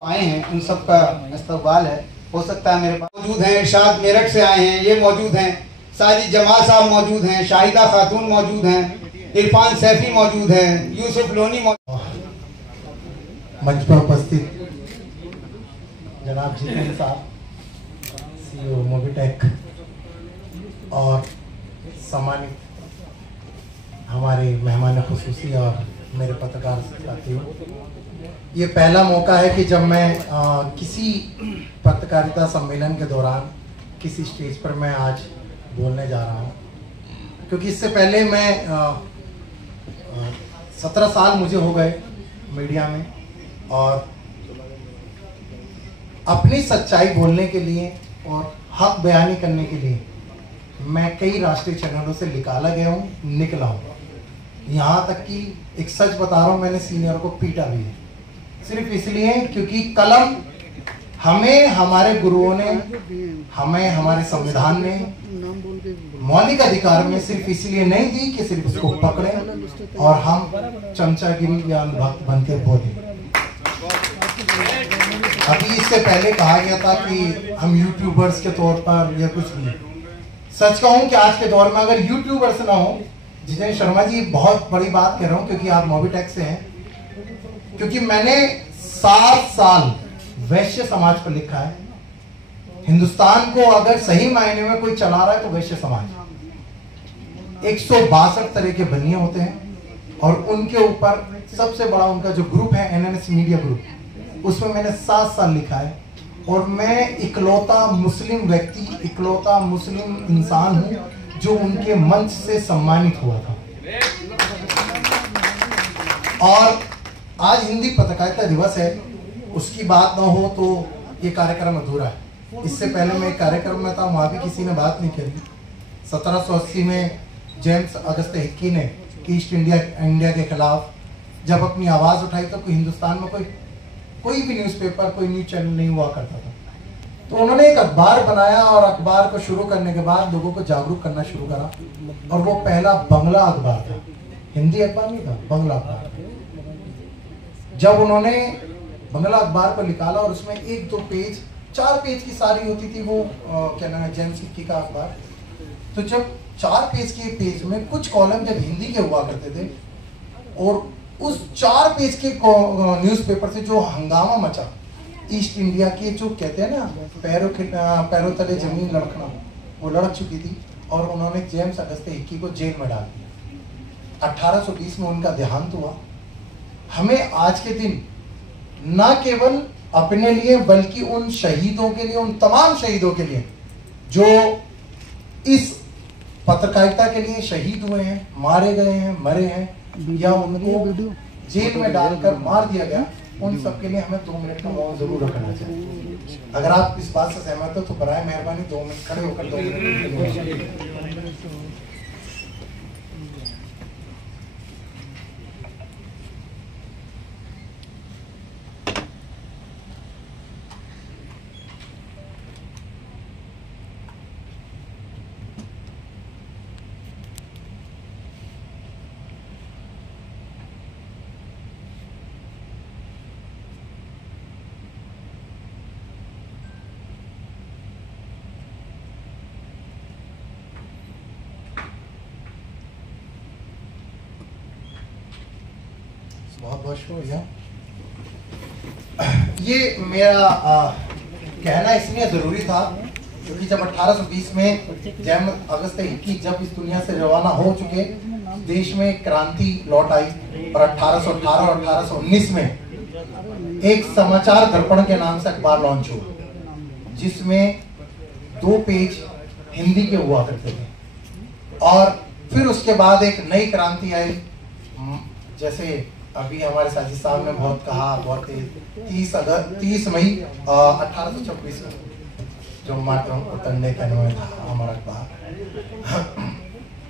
आए हैं, उन सब का इस्तकबाल है। हो सकता है मेरे पास मौजूद हैं, इरशाद मेरठ से आए हैं, ये मौजूद हैं, साजिद जमाल साहब मौजूद हैं, शाहिदा खातून मौजूद हैं, इरफान सैफी मौजूद हैं, यूसुफ लोनी मंच पर उपस्थित जनाब जितेंद्र साहब, CEO मोबिटेक, और सम्मानित हमारे मेहमान खुसूसी और मेरे पत्रकार साथियों, ये पहला मौका है कि जब मैं किसी पत्रकारिता सम्मेलन के दौरान किसी स्टेज पर मैं आज बोलने जा रहा हूँ, क्योंकि इससे पहले मैं 17 साल मुझे हो गए मीडिया में, और अपनी सच्चाई बोलने के लिए और हक बयानी करने के लिए मैं कई राष्ट्रीय चैनलों से निकाला गया हूँ, निकला हूँ। यहाँ तक कि एक सच बता रहा हूँ, मैंने सीनियर को पीटा भी है, सिर्फ इसलिए क्योंकि कलम हमें हमारे गुरुओं ने, हमें हमारे संविधान ने मौलिक अधिकार में सिर्फ इसलिए नहीं दी कि सिर्फ उसको पकड़े और हम चमचागिरी या अनुभक्त बनकर बोले। अभी इससे पहले कहा गया था कि हम यूट्यूबर्स के तौर पर या कुछ भी, सच कहूं कि आज के दौर में अगर यूट्यूबर्स ना हो, जितेंद्र शर्मा जी बहुत बड़ी बात कह रहा हूं क्योंकि आप मोबिटेक से हैं, क्योंकि मैंने 7 साल वैश्य समाज पर लिखा है। हिंदुस्तान को अगर सही मायने में कोई चला रहा है तो वैश्य समाज। 162 तरह के बनिए होते हैं और उनके ऊपर सबसे बड़ा उनका जो ग्रुप है NNS मीडिया ग्रुप, उसमें मैंने 7 साल लिखा है, और मैं इकलौता मुस्लिम व्यक्ति, इकलौता मुस्लिम इंसान हूं जो उनके मंच से सम्मानित हुआ था। और आज हिंदी पत्रकारिता दिवस है, उसकी बात ना हो तो ये कार्यक्रम अधूरा है। इससे पहले मैं एक कार्यक्रम में था, वहां भी किसी ने बात नहीं करी। 1780 में जेम्स अगस्त हिक्की ने ईस्ट इंडिया के खिलाफ जब अपनी आवाज उठाई तो हिंदुस्तान में कोई भी न्यूज़पेपर, कोई न्यूज चैनल नहीं हुआ करता था। तो उन्होंने एक अखबार बनाया और अखबार को शुरू करने के बाद लोगों को जागरूक करना शुरू करा, और वो पहला बंगला अखबार था, हिंदी अखबार नहीं था, बंगला अखबार। जब उन्होंने बंगला अखबार को निकाला और उसमें 1-2 पेज, 4 पेज की सारी होती थी वो क्या नाम है, जेम्स हिक्की का अखबार। तो जब 4 पेज के पेज में कुछ कॉलम जब हिंदी के हुआ करते थे, और उस 4 पेज के न्यूज़पेपर से जो हंगामा मचा, ईस्ट इंडिया के जो कहते हैं ना पैरों तले जमीन लड़कना, वो लड़क चुकी थी, और उन्होंने जेम्स अगस्ते हिक्की को जेल में डाल दिया। 1820 में उनका देहांत हुआ। हमें आज के दिन न केवल अपने लिए बल्कि उन शहीदों के लिए, उन तमाम शहीदों के लिए जो इस पत्रकारिता के लिए शहीद हुए हैं, मारे गए हैं, मरे हैं, या उनको जेल में डालकर मार दिया गया, उन सब के लिए हमें 2 मिनट का मौन जरूर रखना चाहिए। अगर आप इस बात से सहमत हो तो बराए मेहरबानी 2 मिनट खड़े होकर 2 मिनट। बहुत बहुत शुक्रिया। ये मेरा कहना इसलिए ज़रूरी था क्योंकि जब 1820 में जेम्स अगस्ते हिक्की जब इस दुनिया से रवाना हो चुके, देश में क्रांति लौट आई, और 1818 और 1819 में एक समाचार दर्पण के नाम से अखबार लॉन्च हुआ, जिसमें 2 पेज हिंदी के हुआ करते थे। और फिर उसके बाद एक नई क्रांति आई, जैसे अभी हमारे साथी साहब ने बहुत कहा, बहुत 30 मई 1826 में जो मातरम उतरने का नाम था हमारा अखबार,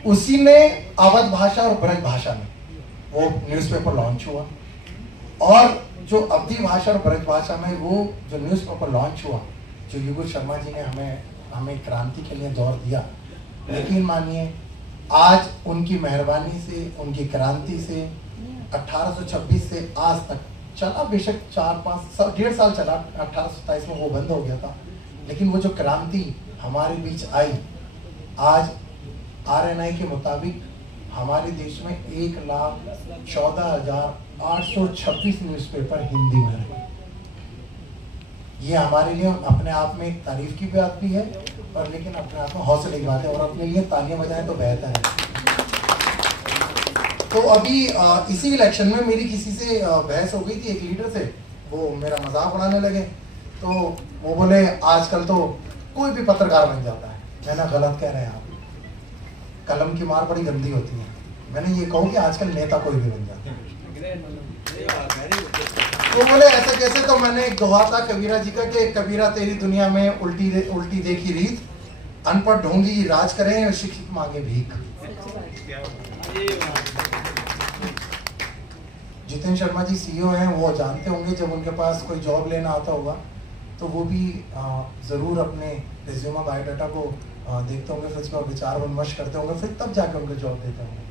उसी ने अवध भाषा और ब्रज भाषा में वो न्यूज़पेपर लॉन्च हुआ। और जो अवधी भाषा और ब्रज भाषा में वो जो न्यूज़पेपर लॉन्च हुआ, जो युगल शर्मा जी ने हमें क्रांति के लिए दौर दिया, लेकिन मानिए आज उनकी मेहरबानी से, उनकी क्रांति से 1826 से आज तक चला, बेशक 4-5 साल चला, 1827 में वो बंद हो गया था, लेकिन वो जो क्रांति हमारे बीच आई, आज RNI के मुताबिक हमारे देश में 1,14,826 न्यूज़पेपर हिंदी में है। ये हमारे लिए अपने आप में एक तारीफ की बात भी है, और लेकिन अपने आप में हौसले की बात है, और अपने लिए तालियां बजाएं तो बेहतर है। तो अभी इसी इलेक्शन में मेरी किसी से बहस हो गई थी, एक लीडर से, वो मेरा मजाक उड़ाने लगे, तो वो बोले आजकल तो कोई भी पत्रकार बन जाता है। मैंने गलत कह रहे हैं आप, कलम की मार बड़ी गंदी होती है। मैंने ये कहूँ कि आजकल नेता कोई भी बन जाता है। तो बोले ऐसा कैसे? तो मैंने एक दोहा था कबीरा जी का कि कबीरा तेरी दुनिया में उल्टी देखी रीत, अनपढ़ ढोंगी राज करें और शिक्षित मांगे भीख। जितेंद्र शर्मा जी CEO हैं, वो जानते होंगे, जब उनके पास कोई जॉब लेना आता होगा तो वो भी ज़रूर अपने रिज्यूमे बायोडाटा को देखते होंगे, फिर उसका विचार विमर्श करते होंगे, फिर तब जाकर उनको जॉब देते होंगे।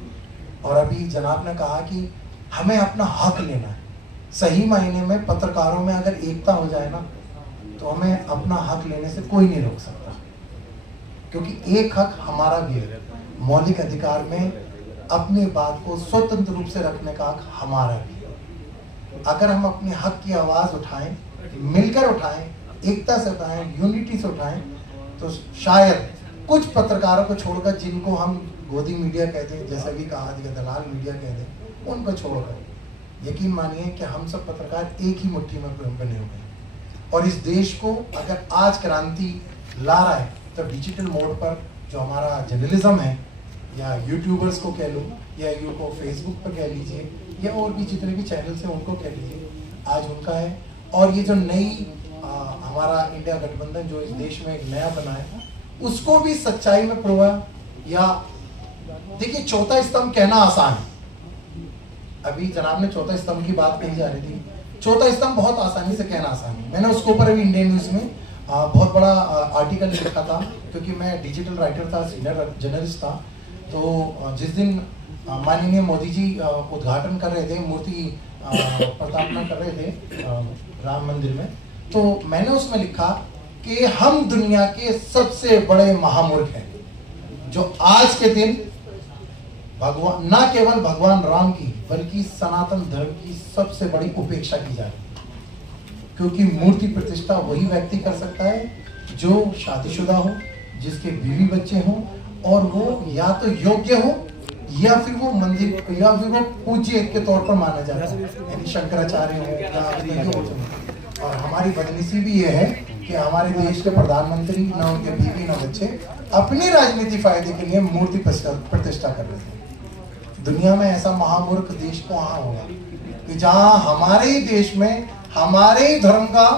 और अभी जनाब ने कहा कि हमें अपना हक लेना है। सही मायने में पत्रकारों में अगर एकता हो जाए ना, तो हमें अपना हक लेने से कोई नहीं रोक सकता, क्योंकि एक हक हमारा भी है, मौलिक अधिकार में अपनी बात को स्वतंत्र रूप से रखने का हक हमारा भी है। अगर हम अपने हक की आवाज़ उठाएं, मिलकर उठाएं, एकता से उठाएं, यूनिटी से उठाएं, तो शायद कुछ पत्रकारों को छोड़कर, जिनको हम गोदी मीडिया कहते हैं, जैसा कि कहा दिया दलाल मीडिया कहते हैं, उनको छोड़कर यकीन मानिए कि हम सब पत्रकार एक ही मुट्ठी में बने हुए हैं। और इस देश को अगर आज क्रांति ला रहा है, तो डिजिटल मोड पर जो हमारा जर्नलिज्म है, या यूट्यूबर्स को कह लो, या यू को फेसबुक पर कह लीजिए, या और भी जितने भी चैनल्स हैं उनको कह लीजिए, आज उनका है। और ये जो नई हमारा इंडिया गठबंधन जो इस देश में एक नया बना है, उसको भी सच्चाई में प्रोवा। या देखिए, चौथा स्तंभ कहना आसान है, अभी जनाब ने चौथा स्तंभ की बात कही जा रही थी, चौथा स्तंभ बहुत आसानी से कहना आसान है। मैंने उसके ऊपर अभी इंडियन न्यूज में बहुत बड़ा आर्टिकल लिखा था, क्योंकि मैं डिजिटल राइटर था, सीनियर जर्नलिस्ट था। तो जिस दिन माननीय मोदी जी उद्घाटन कर रहे थे, मूर्ति प्रतिष्ठापना कर रहे थे राम मंदिर में, तो मैंने उसमें लिखा कि हम दुनिया के सबसे बड़े महामूर्ख हैं, जो आज के दिन भगवान, न केवल भगवान राम की बल्कि सनातन धर्म की सबसे बड़ी उपेक्षा की जा रही है। क्योंकि मूर्ति प्रतिष्ठा वही व्यक्ति कर सकता है जो शादीशुदा हो, जिसके बीवी बच्चे हों, और वो या तो योग्य हो या फिर वो मंदिर या फिर वो पूज्य के तौर पर माना जाता है, यानी शंकराचार्य हो या। और हमारी बदनसीबी भी ये है कि हमारे देश के प्रधानमंत्री, न उनके बीवी न बच्चे, अपनी राजनीति फायदे के लिए मूर्ति प्रतिष्ठा कर रहे थे। दुनिया में ऐसा महामूर्ख देश कहाँ होगा कि जहां हमारे ही देश में हमारे ही धर्म का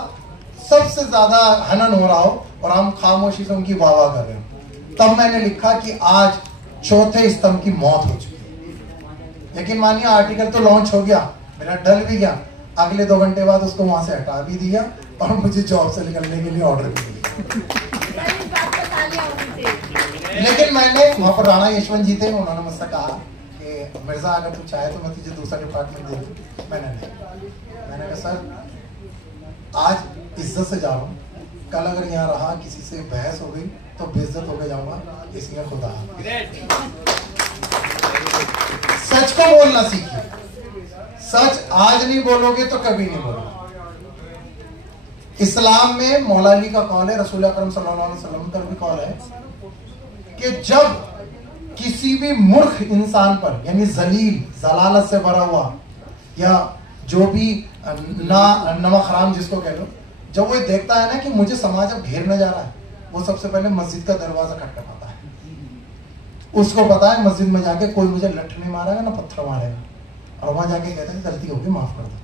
सबसे ज्यादा हनन हो रहा हो और हम खामोशी से उनकी वाह वाह कर रहे हैं। तब मैंने लिखा कि आज चौथे स्तंभ की मौत हो चुकी है। लेकिन मानिए आर्टिकल तो लॉन्च हो गया, मेरा डल भी गया, अगले 2 घंटे बाद उसको वहां से हटा भी दिया और मुझे जॉब से निकलने के लिए ऑर्डर भी दिया। लेकिन मैंने वहां पर राणा यशवंत जी थे, उन्होंने मुझसे कहा कि मिर्जा अगर तू चाहे तो मैं तुझे दूसरा डिपार्टमेंट दे दूं। मैंने नहीं, मैंने कहा सर आज इज्जत से जा रहा हूँ, कल अगर यहाँ रहा किसी से बहस हो गई तो बेइज्जत होकर जाऊंगा, इसलिए खुदा। सच को बोलना सीखिए, सच आज नहीं बोलोगे तो कभी नहीं बोलोगे। इस्लाम में मौला अली का कौल है, रसूल अकरम सल्लल्लाहु अलैहि वसल्लम का भी कौल है कि जब किसी भी मूर्ख इंसान पर, यानी जलील, जलालत से भरा हुआ या जो भी नमक हराम जिसको कह लो, जब वो देखता है ना कि मुझे समाज अब घेरने जा रहा है, वो सबसे पहले मस्जिद का दरवाजा खटखटाता है। उसको पता है मस्जिद में जाके कोई मुझे लठ नहीं मारेगा ना पत्थर मारेगा, और वहां जाके कहता है गलती होगी माफ कर दो।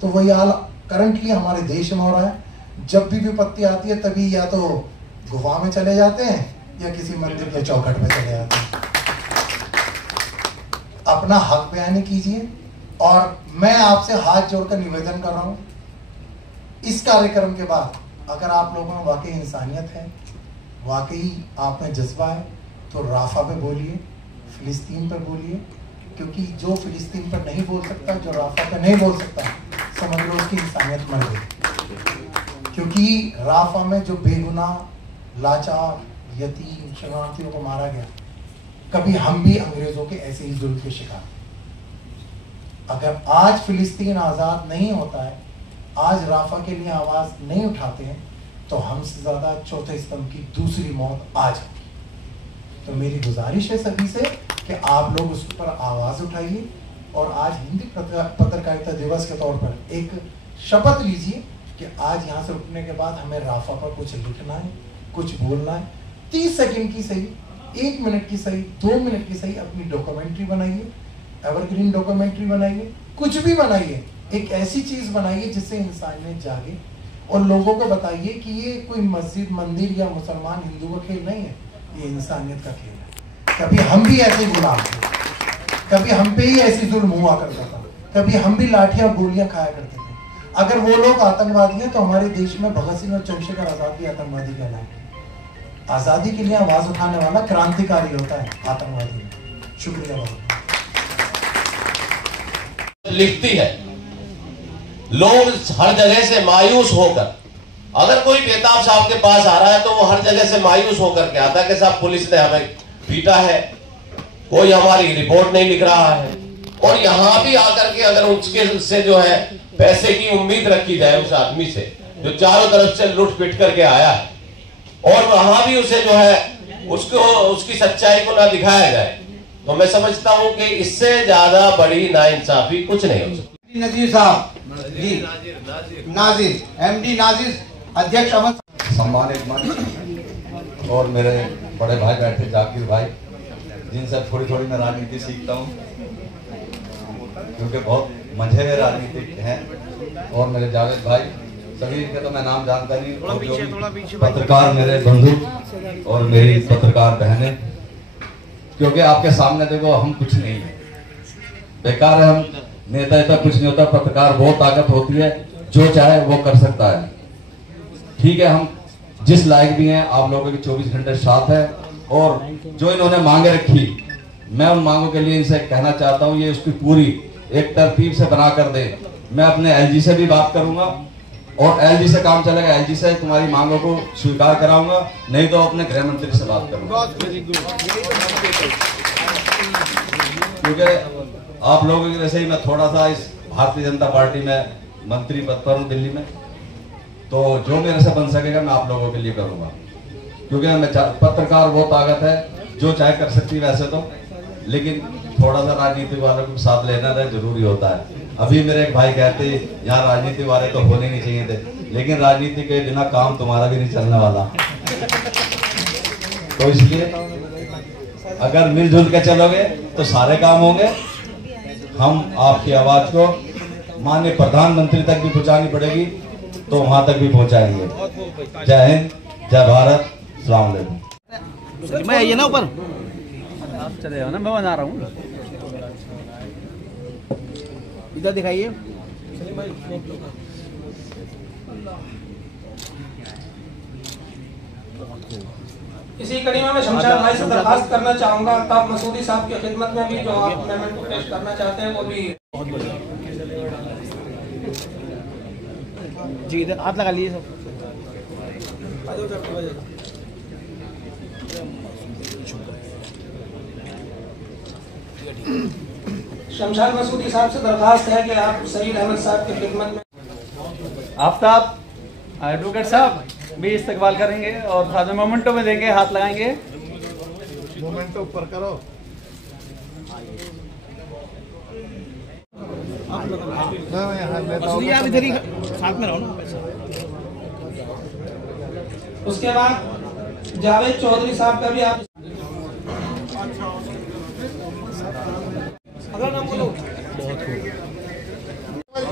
तो वही हाल करंटली हमारे देश में हो रहा है। जब भी विपत्ति आती है तभी या तो गुफा में चले जाते हैं या किसी मंदिर के चौखट पे चले जाते हैं। अपना हक बयानी कीजिए। और मैं आपसे हाथ जोड़कर निवेदन कर रहा हूं, इस कार्यक्रम के बाद अगर आप लोगों में वाकई इंसानियत है, वाकई आप में जज्बा है, तो राफा पे बोलिए, फिलिस्तीन पर बोलिए, क्योंकि जो फिलिस्तीन पर नहीं बोल सकता, जो राफा पे नहीं बोल सकता, समझ लो उसकी इंसानियत मर गई। क्योंकि राफा में जो बेगुनाह, लाचार, यतीम, शरणार्थियों को मारा गया, कभी हम भी अंग्रेजों के ऐसे ही जुल्म के शिकार। अगर आज फिलिस्तीन आजाद नहीं होता है, आज राफा के लिए आवाज नहीं उठाते हैं, तो हमसे ज्यादा चौथे स्तंभ की दूसरी मौत आज होगी। तो मेरी गुजारिश है सभी से कि आप लोग उस पर आवाज उठाइए और आज हिंदी पत्रकारिता दिवस के तौर पर एक शपथ लीजिए कि आज यहाँ से उठने के बाद हमें राफा पर कुछ लिखना है, कुछ बोलना है। 30 सेकंड की सही, 1 मिनट की सही, 2 मिनट की सही अपनी डॉक्यूमेंट्री बनाइए, एवरग्रीन डॉक्यूमेंट्री बनाइए, कुछ भी बनाइए, एक ऐसी चीज बनाइए जिससे इंसानियत जागे और लोगों को बताइए कि ये कोई मस्जिद, मंदिर या मुसलमान हिंदू का खेल नहीं है, ये इंसानियत का खेल है। कभी हम भी ऐसे गुलाम थे, कभी हम पे ही ऐसी जुल्म हुआ करता था, कभी हम भी लाठियां गोलियां खाया करते थे। अगर वो लोग आतंकवादी हैं तो हमारे देश में भगत सिंह और चंद्रशेखर आजाद भी आतंकवादी कहलाते। आजादी के लिए आवाज उठाने वाला क्रांतिकारी होता है, आतंकवादी। शुक्रिया बहुत। लिखती है, लोग हर जगह से मायूस होकर, अगर कोई बेताब साहब के पास आ रहा है तो वो हर जगह से मायूस होकर के आता है कि साहब पुलिस ने हमें पीटा है, कोई हमारी रिपोर्ट नहीं लिख रहा है। और यहां भी आकर के अगर उसके जो है पैसे की उम्मीद रखी जाए उस आदमी से जो चारों तरफ से लूट पिट करके आया है, और वहां भी उसे जो है उसको उसकी सच्चाई को ना दिखाया जाए, तो मैं समझता हूं कि इससे ज्यादा बड़ी नाइंसाफी कुछ नहीं हो सकती। नजीर साहब जी, नाजिर, एमडी नाजिर, अध्यक्ष अमन। सम्मानित मंच और मेरे बड़े भाई बैठे जाकिर भाई, जिनसे थोड़ी थोड़ी मैं राजनीति सीखता हूँ, क्योंकि बहुत मजे में राजनीतिक हैं। और मेरे जावेद भाई, सभी के तो मैं नाम जानता नहीं, और जो पत्रकार मेरे बंधु और मेरी पत्रकार बहनें, क्योंकि आपके सामने देखो हम कुछ नहीं है, बेकार है, हम नेता इतना कुछ नहीं होता। पत्रकार बहुत ताकत होती है, जो चाहे वो कर सकता है। ठीक है, हम जिस लायक भी हैं, आप लोगों के 24 घंटे साथ है। और जो इन्होंने मांगे रखी, मैं उन मांगों के लिए इनसे कहना चाहता हूँ, ये उसकी पूरी एक तरतीब से बना कर दे। मैं अपने एलजी से भी बात करूंगा और एलजी से काम चलेगा, एलजी से तुम्हारी मांगों को स्वीकार कराऊंगा, नहीं तो अपने गृह मंत्री से बात करूंगा। क्योंकि आप लोगों की वजह से ही मैं थोड़ा सा इस भारतीय जनता पार्टी में मंत्री पद पर हूँ दिल्ली में, तो जो मेरे से बन सकेगा मैं आप लोगों के लिए करूंगा। क्योंकि मैं पत्रकार वो ताकत है जो चाहे कर सकती वैसे तो, लेकिन थोड़ा सा राजनीति वालों को साथ लेना जरूरी होता है। अभी मेरे एक भाई कहते यहाँ राजनीति वाले तो होने नहीं चाहिए थे, लेकिन राजनीति के बिना काम तुम्हारा भी नहीं चलने वाला। तो इसलिए अगर मिलजुल के चलोगे तो सारे काम होंगे। हम आपकी आवाज को माननीय प्रधानमंत्री तक भी पहुंचानी पड़ेगी तो वहां तक भी पहुंचाएंगे। जय हिंद, जय भारत, अस्सलाम वालेकुम। मैं आइए ना ऊपर, आप चले जाओ ना, मैं बना रहा हूँ। इधर दिखाइए। इसी कड़ी में मैं शमशाद भाई से दरखास्त करना चाहूंगा, अल्ताफ मसूदी साहब की खिदमत में भी जो आप अमेंडमेंट को पेश करना चाहते हैं वो भी। जी इधर हाथ लगा लीजिए सब। शमशाद मसूदी साहब से दरखास्त है कि आप सईद अहमद साहब की खिदमत में। आफ्ताब एडवोकेट साहब भी इस्तकबाल करेंगे और साथ में मोमेंटो में देंगे, हाथ लगाएंगे। मोमेंटो ऊपर करो। आप इधर ही साथ में रहो ना। उसके बाद जावेद चौधरी साहब का भी आप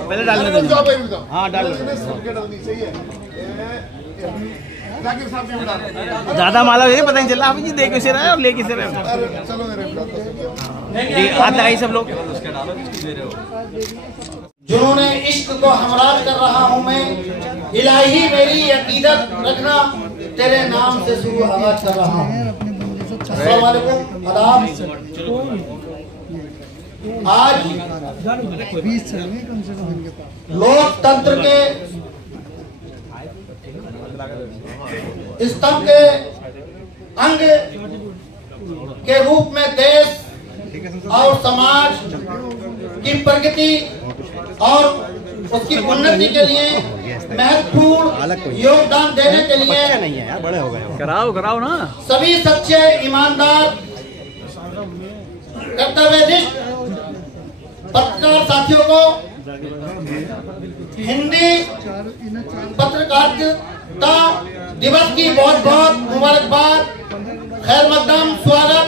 पहले डालने दो। हाँ डाल ज्यादा माला है पता नहीं चला। आप जी दे किसे रहे और ले किसे रहे। हाथ लगाइए सब लोग। जिन्होंने इश्क को हमराज कर रहा हूँ मैं, इलाही मेरी अकीदत रखना, तेरे नाम से शुरू आगाज कर रहा हूँ। अस्सलाम वालेकुम, आदाब। आज लोकतंत्र के स्तंभ के अंग के रूप में देश और समाज की प्रगति और उसकी उन्नति के लिए महत्वपूर्ण योगदान देने के लिए कराओ ना सभी सच्चे ईमानदार कर्तव्यनिष्ठ पत्रकार साथियों को हिंदी पत्रकारिता दिवस की बहुत बहुत मुबारकबाद, खैर मकदम, स्वागत,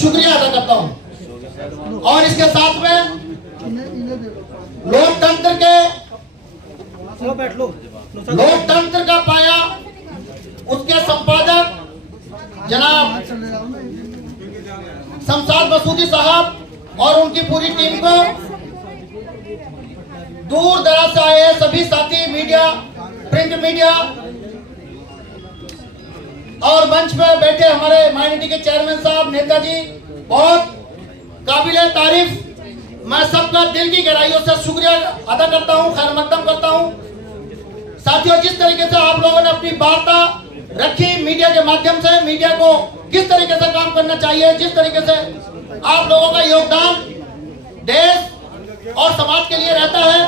शुक्रिया अदा करता हूँ। और इसके साथ में लोकतंत्र का पाया, उसके संपादक जनाब शमशाद मसूदी साहब और उनकी पूरी टीम को, दूर दराज से आए सभी साथी मीडिया, प्रिंट मीडिया और मंच पर बैठे हमारे माइनॉरिटी के चेयरमैन साहब, नेताजी, बहुत काबिले तारीफ। मैं सबका दिल की गहराइयों से शुक्रिया अदा करता हूं, खैर मकदम करता हूं। साथियों, जिस तरीके से आप लोगों ने अपनी वार्ता रखी मीडिया के माध्यम से, मीडिया को किस तरीके से काम करना चाहिए, जिस तरीके से आप लोगों का योगदान देश और समाज के लिए रहता है,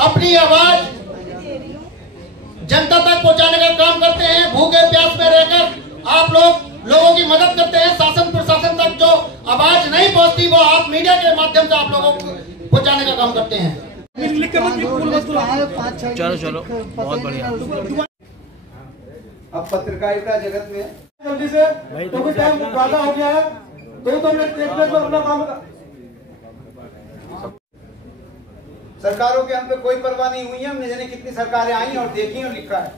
अपनी आवाज जनता तक पहुंचाने का काम करते हैं। भूखे प्यास में रहकर आप लोगों की मदद करते हैं। शासन प्रशासन तक जो आवाज नहीं पहुंचती वो आप मीडिया के माध्यम से आप लोगों को पहुंचाने का काम करते हैं। चलो बहुत बढ़िया। अब पत्रकारिता जगत में जल्दी से क्योंकि टाइम ज्यादा हो गया है, तो हमने अपना काम सरकारों के हम पे कोई परवाह नहीं हुई है। हमने जाने कितनी सरकारें आई और देखी और लिखा है।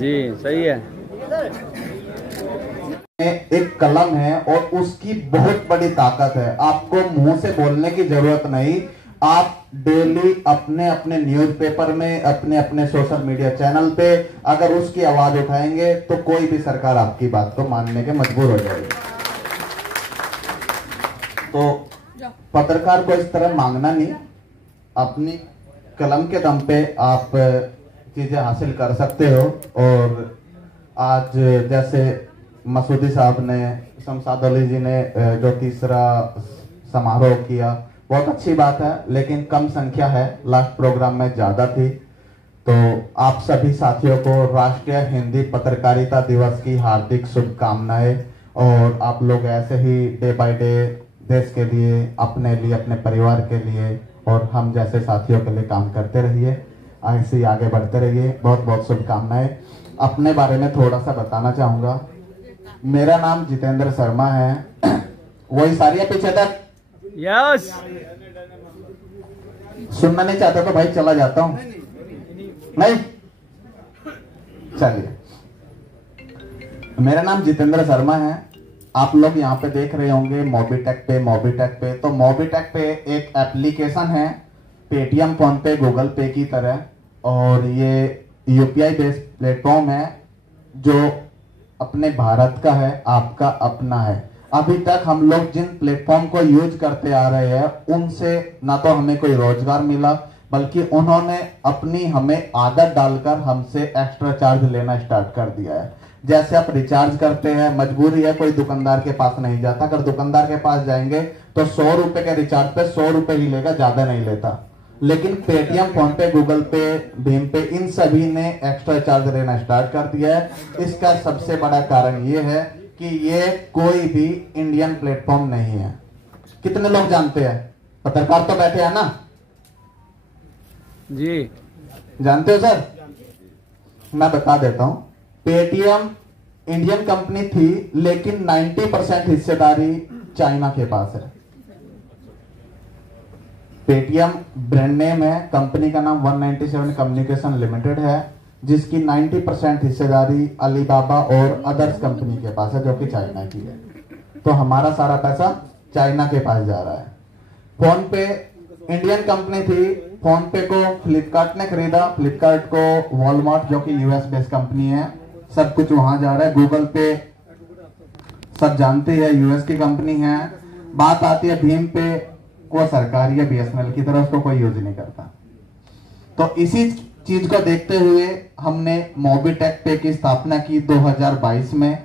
जी सही है। एक कलम है और उसकी बहुत बड़ी ताकत है। आपको मुंह से बोलने की जरूरत नहीं, आप डेली अपने अपने न्यूज़पेपर में, अपने अपने सोशल मीडिया चैनल पे अगर उसकी आवाज उठाएंगे तो कोई भी सरकार आपकी बात को मानने के मजबूर हो जाएगी। तो पत्रकार को इस तरह मांगना नहीं, अपनी कलम के दम पे आप चीजें हासिल कर सकते हो। और आज जैसे मसूदी साहब ने, शमशाद अली जी ने जो तीसरा समारोह किया, बहुत अच्छी बात है, लेकिन कम संख्या है, लास्ट प्रोग्राम में ज्यादा थी। तो आप सभी साथियों को राष्ट्रीय हिंदी पत्रकारिता दिवस की हार्दिक शुभकामनाएं। और आप लोग ऐसे ही डे बाय डे देश के लिए, अपने लिए, अपने परिवार के लिए और हम जैसे साथियों के लिए काम करते रहिए, ऐसे ही आगे बढ़ते रहिए। बहुत बहुत शुभकामनाएं। अपने बारे में थोड़ा सा बताना चाहूंगा। मेरा नाम जितेंद्र शर्मा है। वही सारी पीछे तक यस सुनना नहीं चाहता तो भाई चला जाता हूं। नहीं, चलिए। मेरा नाम जितेंद्र शर्मा है। आप लोग यहाँ पे देख रहे होंगे मोबीटेक पे। तो मोबीटेक पे एक एप्लीकेशन है, पेटीएम, फोन पे, गूगल पे की तरह, और ये यूपीआई बेस्ड प्लेटफॉर्म है जो अपने भारत का है, आपका अपना है। अभी तक हम लोग जिन प्लेटफॉर्म को यूज करते आ रहे हैं उनसे ना तो हमें कोई रोजगार मिला, बल्कि उन्होंने अपनी हमें आदत डालकर हमसे एक्स्ट्रा चार्ज लेना स्टार्ट कर दिया है। जैसे आप रिचार्ज करते हैं, मजबूरी है, कोई दुकानदार के पास नहीं जाता। अगर दुकानदार के पास जाएंगे तो 100 रुपए के रिचार्ज पे 100 रुपए ही लेगा, ज्यादा नहीं लेता। लेकिन पेटीएम, फोन पे, गूगल पे, भीम पे, इन सभी ने एक्स्ट्रा चार्ज लेना स्टार्ट कर दिया है। इसका सबसे बड़ा कारण ये है कि ये कोई भी इंडियन प्लेटफॉर्म नहीं है। कितने लोग जानते हैं? पत्रकार तो बैठे हैं ना जी, जानते हो सर? मैं बता देता हूं। पेटीएम इंडियन कंपनी थी, लेकिन 90% हिस्सेदारी चाइना के पास है। पेटीएम ब्रांड नेम है, कंपनी का नाम 197 कम्युनिकेशन लिमिटेड है, जिसकी 90% हिस्सेदारी अलीबाबा और अदर्स कंपनी के पास है, जो कि चाइना की है। तो हमारा सारा पैसा चाइना के पास जा रहा है। फोन पे इंडियन कंपनी थी, फोन पे को फ्लिपकार्ट ने खरीदा, फ्लिपकार्ट को वॉलमार्ट, जो कि यूएस बेस्ड कंपनी है, सब कुछ वहां जा रहा है। गूगल पे सब जानते हैं, यूएस की कंपनी है। बात आती है भीम पे, वो सरकारी है, बीएसएनएल की तरह, उसको कोई यूज नहीं करता। तो इसी चीज को देखते हुए हमने मोबीटेक पे की स्थापना की 2022 में,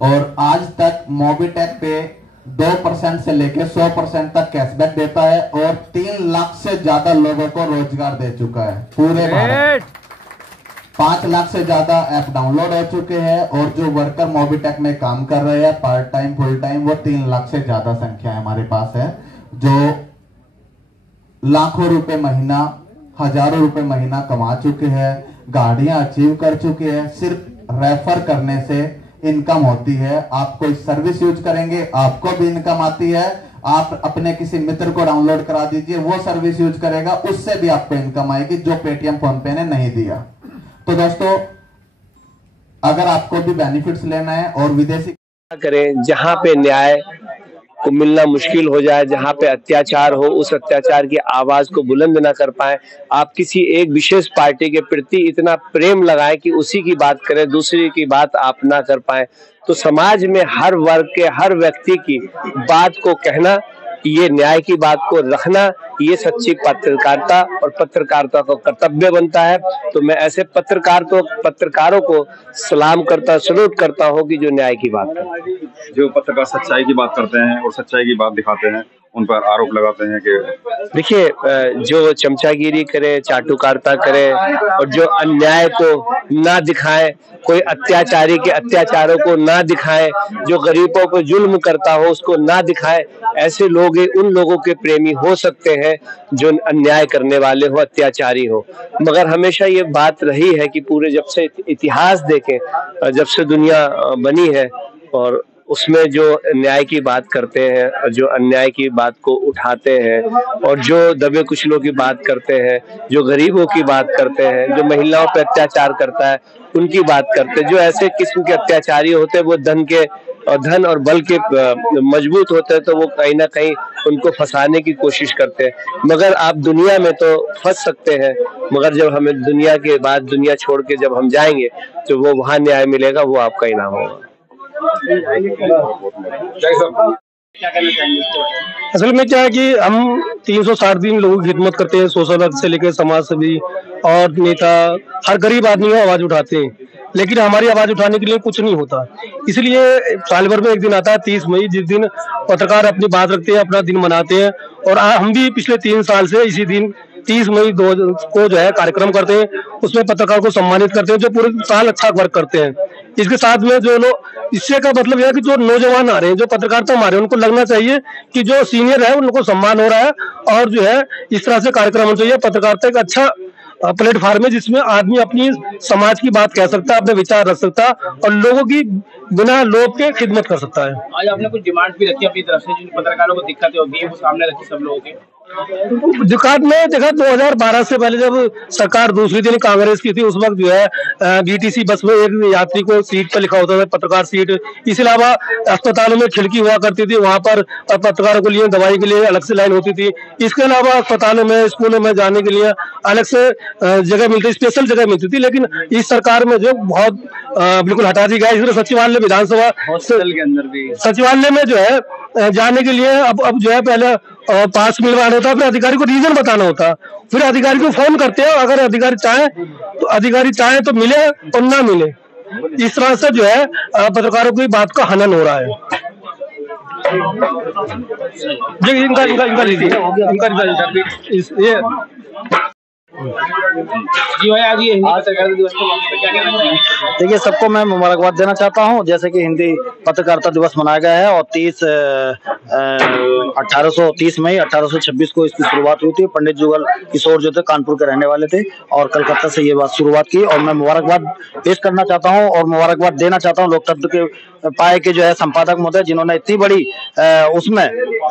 और आज तक मोबीटेक पे 2% से लेकर 100% तक कैशबैक देता है और 3 लाख से ज्यादा लोगों को रोजगार दे चुका है पूरे भारत। 5 लाख से ज्यादा ऐप डाउनलोड हो चुके हैं, और जो वर्कर मोबीटेक में काम कर रहे हैं पार्ट टाइम, फुल टाइम, वो 3 लाख से ज्यादा संख्या हमारे पास है, जो लाखों रुपए महीना, हजारों रुपए महीना कमा चुके हैं, गाड़ियां अचीव कर चुके हैं। सिर्फ रेफर करने से इनकम होती है। आप कोई सर्विस यूज करेंगे, आपको भी इनकम आती है। आप अपने किसी मित्र को डाउनलोड करा दीजिए, वो सर्विस यूज करेगा, उससे भी आपको इनकम आएगी, जो पेटीएम, फोन पे ने नहीं दिया। तो दोस्तों, अगर आपको भी बेनिफिट्स लेना है और विदेशी करें, जहां पे न्याय को मिलना मुश्किल हो जाए, जहां पे अत्याचार हो, उस अत्याचार की आवाज को बुलंद ना कर पाए, आप किसी एक विशेष पार्टी के प्रति इतना प्रेम लगाएं कि उसी की बात करें, दूसरे की बात आप ना कर पाए, तो समाज में हर वर्ग के हर व्यक्ति की बात को कहना, ये न्याय की बात को रखना, ये सच्ची पत्रकारिता और पत्रकारिता का कर्तव्य बनता है। तो मैं ऐसे पत्रकारों को सलाम करता, सलूट करता हूँ कि जो न्याय की बात करते हैं, जो पत्रकार सच्चाई की बात करते हैं और सच्चाई की बात दिखाते हैं, उन पर आरोप लगाते हैं कि देखिए, जो चमचागिरी करे, चाटुकारिता करे और जो अन्याय को ना दिखाए, कोई अत्याचारी के अत्याचारों को ना दिखाए, जो गरीबों पर जुल्म करता हो उसको ना दिखाए, ऐसे लोग उन लोगों के प्रेमी हो सकते हैं जो अन्याय करने वाले हो, अत्याचारी हो। मगर हमेशा ये बात रही है कि पूरे जब से इतिहास देखें, जब से दुनिया बनी है और उसमें जो न्याय की बात करते हैं, जो अन्याय की बात को उठाते हैं और जो दबे कुचलों की बात करते हैं, जो गरीबों की बात करते हैं, जो महिलाओं पर अत्याचार करता है उनकी बात करते हैं। जो ऐसे किस्म के अत्याचारी होते हैं वो धन और बल के मजबूत होते हैं, तो वो कहीं ना कहीं उनको फंसाने की कोशिश करते हैं। मगर आप दुनिया में तो फंस सकते हैं, मगर जब हमें दुनिया के बाद दुनिया छोड़ के जब हम जाएंगे तो वो वहां न्याय मिलेगा, वो आपका इनाम होगा। असल में क्या है कि हम 360 दिन लोगों की खिदमत करते हैं, सोशल वर्क से लेकर समाज सेवी और नेता, हर गरीब आदमी को आवाज उठाते हैं, लेकिन हमारी आवाज उठाने के लिए कुछ नहीं होता। इसलिए साल भर में एक दिन आता है 30 मई, जिस दिन पत्रकार अपनी बात रखते हैं, अपना दिन मनाते हैं। और हम भी पिछले 3 साल से इसी दिन 30 मई को जो है कार्यक्रम करते हैं, उसमें पत्रकार को सम्मानित करते हैं जो पूरे साल अच्छा वर्क करते हैं। इसके साथ में जो लोग, इससे का मतलब यह है कि जो नौजवान आ रहे हैं, जो पत्रकारिता में आ रहे हैं, उनको लगना चाहिए कि जो सीनियर है उनको सम्मान हो रहा है और जो है इस तरह से कार्यक्रम होना चाहिए। पत्रकारिता एक अच्छा प्लेटफॉर्म है जिसमें आदमी अपनी समाज की बात कह सकता है, अपने विचार रख सकता है और लोगों की बिना लोभ के खिदमत कर सकता है। आज आपने कुछ डिमांड भी रखी अपनी तरफ से, जिन पत्रकारों को दिक्कतें होती है वो सामने रखी सब लोगों के। दिक्कत में देखा 2012 से पहले जब सरकार दूसरी दिन कांग्रेस की थी, उस वक्त जो है बीटीसी बस में एक यात्री को सीट पर लिखा होता था पत्रकार सीट। इसके अलावा अस्पतालों में खिड़की हुआ करती थी, वहां पर पत्रकारों के लिए दवाई के लिए अलग से लाइन होती थी। इसके अलावा अस्पतालों में, स्कूलों में जाने के लिए अलग से जगह मिलती, स्पेशल जगह मिलती थी। लेकिन इस सरकार में जो बहुत बिल्कुल हटा दी गया। इसलिए सचिवालय, विधानसभा हॉस्टल के अंदर भी सचिवालय में जो है जाने के लिए अब जो है पहले पास मिलवाना होता, फिर अधिकारी को रीजन बताना होता, फिर अधिकारी को फोन करते हैं, अगर अधिकारी चाहे तो मिले और ना मिले। इस तरह से जो है पत्रकारों की बात का हनन हो रहा है। देखिए, सबको मैं मुबारकबाद देना चाहता हूं। जैसे कि हिंदी पत्रकारिता दिवस मनाया गया है और 30 मई 1826 को इसकी शुरुआत हुई थी। पंडित जुगल किशोर जो थे कानपुर के रहने वाले थे और कलकत्ता से ये बात शुरुआत की। और मैं मुबारकबाद पेश करना चाहता हूं और मुबारकबाद देना चाहता हूं लोकतंत्र के पाए के जो है संपादक महोदय, जिन्होंने इतनी बड़ी उसमें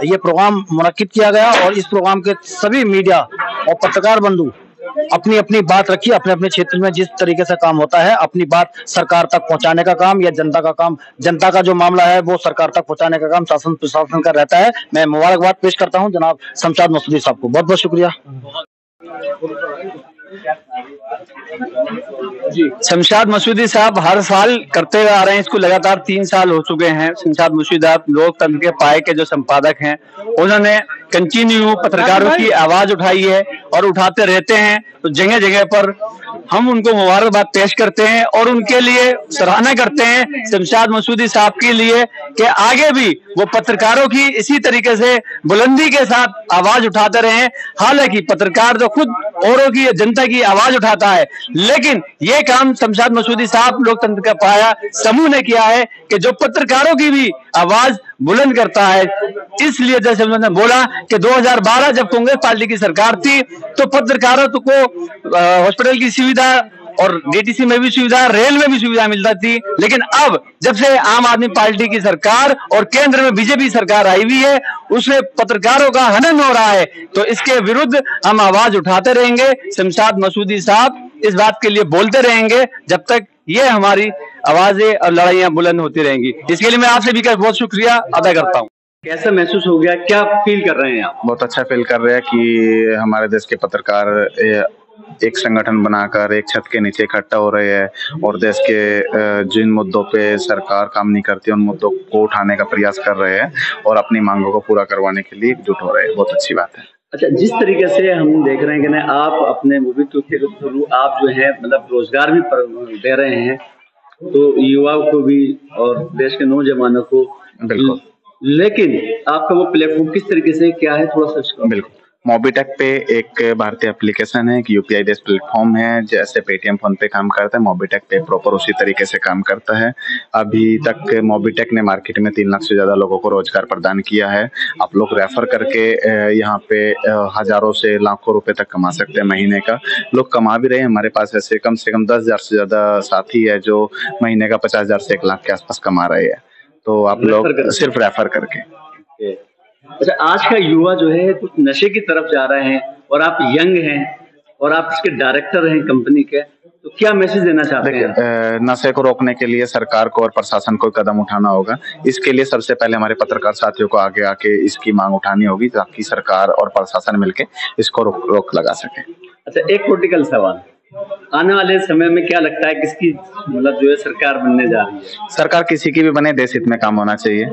ये प्रोग्राम मुनक्किद किया गया और इस प्रोग्राम के सभी मीडिया और पत्रकार बंधु अपनी अपनी बात रखी। अपने अपने क्षेत्र में जिस तरीके से काम होता है, अपनी बात सरकार तक पहुंचाने का काम या जनता का काम, जनता का जो मामला है वो सरकार तक पहुंचाने का काम शासन प्रशासन का रहता है। मैं मुबारकबाद पेश करता हूं जनाब शमशाद मसूदी साहब को। बहुत बहुत शुक्रिया जी। शमशाद मसूदी साहब हर साल करते आ रहे हैं, इसको लगातार 3 साल हो चुके हैं। शमशाद मसूदी साहब लोकतंत्र के पाए के जो संपादक हैं, उन्होंने कंटिन्यू पत्रकारों की आवाज उठाई है और उठाते रहते हैं। तो जगह जगह पर हम उनको मुबारकबाद पेश करते हैं और उनके लिए सराहना करते हैं शमशाद मसूदी साहब के लिए कि आगे भी वो पत्रकारों की इसी तरीके से बुलंदी के साथ आवाज उठाते रहे। हालांकि पत्रकार तो खुद औरों की, जनता की आवाज उठाता है, लेकिन ये काम शमशाद मसूदी साहब लोकतंत्र का पाया समूह ने किया है कि जो पत्रकारों की भी आवाज बुलंद करता है। इसलिए जैसे उन्होंने बोला कि 2012 जब कांग्रेस पार्टी की सरकार थी तो पत्रकारों को हॉस्पिटल की सुविधा और डीटीसी में भी सुविधा, रेल में भी सुविधा मिलती थी, लेकिन अब जब से आम आदमी पार्टी की सरकार और केंद्र में बीजेपी सरकार आई हुई है, उसमें पत्रकारों का हनन हो रहा है। तो इसके विरुद्ध हम आवाज उठाते रहेंगे। शमशाद मसूदी साहब इस बात के लिए बोलते रहेंगे जब तक ये हमारी आवाजें और लड़ाइयां बुलंद होती रहेंगी। इसके लिए मैं आपसे भी बहुत शुक्रिया अदा करता हूँ। कैसा महसूस हो गया, क्या फील कर रहे हैं आप? बहुत अच्छा फील कर रहे हैं कि हमारे देश के पत्रकार एक संगठन बनाकर एक छत के नीचे इकट्ठा हो रहे हैं और देश के जिन मुद्दों पे सरकार काम नहीं करती उन मुद्दों को उठाने का प्रयास कर रहे हैं और अपनी मांगों को पूरा करवाने के लिए एकजुट हो रहे हैं। बहुत अच्छी बात है। अच्छा, जिस तरीके से हम देख रहे हैं कि ना आप अपने मूवी के थ्रू आप जो है मतलब रोजगार भी दे रहे हैं, तो युवाओं को भी और देश के नौजवानों को। बिल्कुल। लेकिन आपका वो प्लेटफॉर्म किस तरीके से क्या है, थोड़ा सा? बिल्कुल, मोबीटेक पे एक भारतीय एप्लीकेशन है, एक यूपीआई बेस्ड प्लेटफॉर्म है। जैसे पेटीएम फोन पे काम करता है, मोबीटेक पे प्रॉपर उसी तरीके से काम करता है। अभी तक मोबीटेक ने मार्केट में 3 लाख से ज्यादा लोगों को रोजगार प्रदान किया है। आप लोग रेफर करके यहाँ पे हजारों से लाखों रुपए तक कमा सकते हैं महीने का। लोग कमा भी रहे हैं। हमारे पास ऐसे कम से कम 10,000 से ज्यादा साथी है जो महीने का 50,000 से 1 लाख के आसपास कमा रहे हैं। तो आप लोग सिर्फ रेफर करके। अच्छा, आज का युवा जो है कुछ नशे की तरफ जा रहे हैं और आप यंग हैं और आप इसके डायरेक्टर हैं कंपनी के, तो क्या मैसेज देना चाहते हैं? नशे को रोकने के लिए सरकार को और प्रशासन को कदम उठाना होगा। इसके लिए सबसे पहले हमारे पत्रकार साथियों को आगे आके इसकी मांग उठानी होगी ताकि सरकार और प्रशासन मिलके इसको रोक लगा सके। अच्छा, एक पॉलिटिकल सवाल, आने वाले समय में क्या लगता है किसकी मतलब जो है सरकार बनने जा रही है? सरकार किसी की भी बने, देश हित में काम होना चाहिए।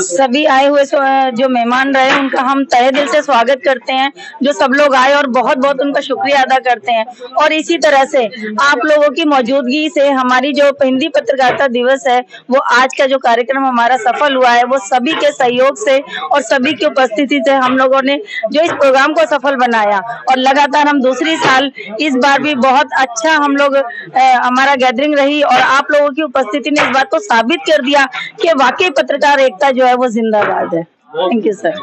सभी आए हुए जो मेहमान रहे उनका हम तहे दिल से स्वागत करते हैं, जो सब लोग आए और बहुत बहुत उनका शुक्रिया अदा करते हैं। और इसी तरह से आप लोगों की मौजूदगी से हमारी जो हिंदी पत्रकारिता दिवस है वो आज का जो कार्यक्रम हमारा सफल हुआ है वो सभी के सहयोग से और सभी की उपस्थिति से हम लोगों ने जो इस प्रोग्राम को सफल बनाया। और लगातार हम दूसरी साल इस बार भी बहुत अच्छा हम लोग हमारा गैदरिंग रही और आप लोगों की उपस्थिति ने इस बात को साबित कर दिया कि वाकई पत्रकार एकता जो है वो जिंदाबाद है। Thank you sir.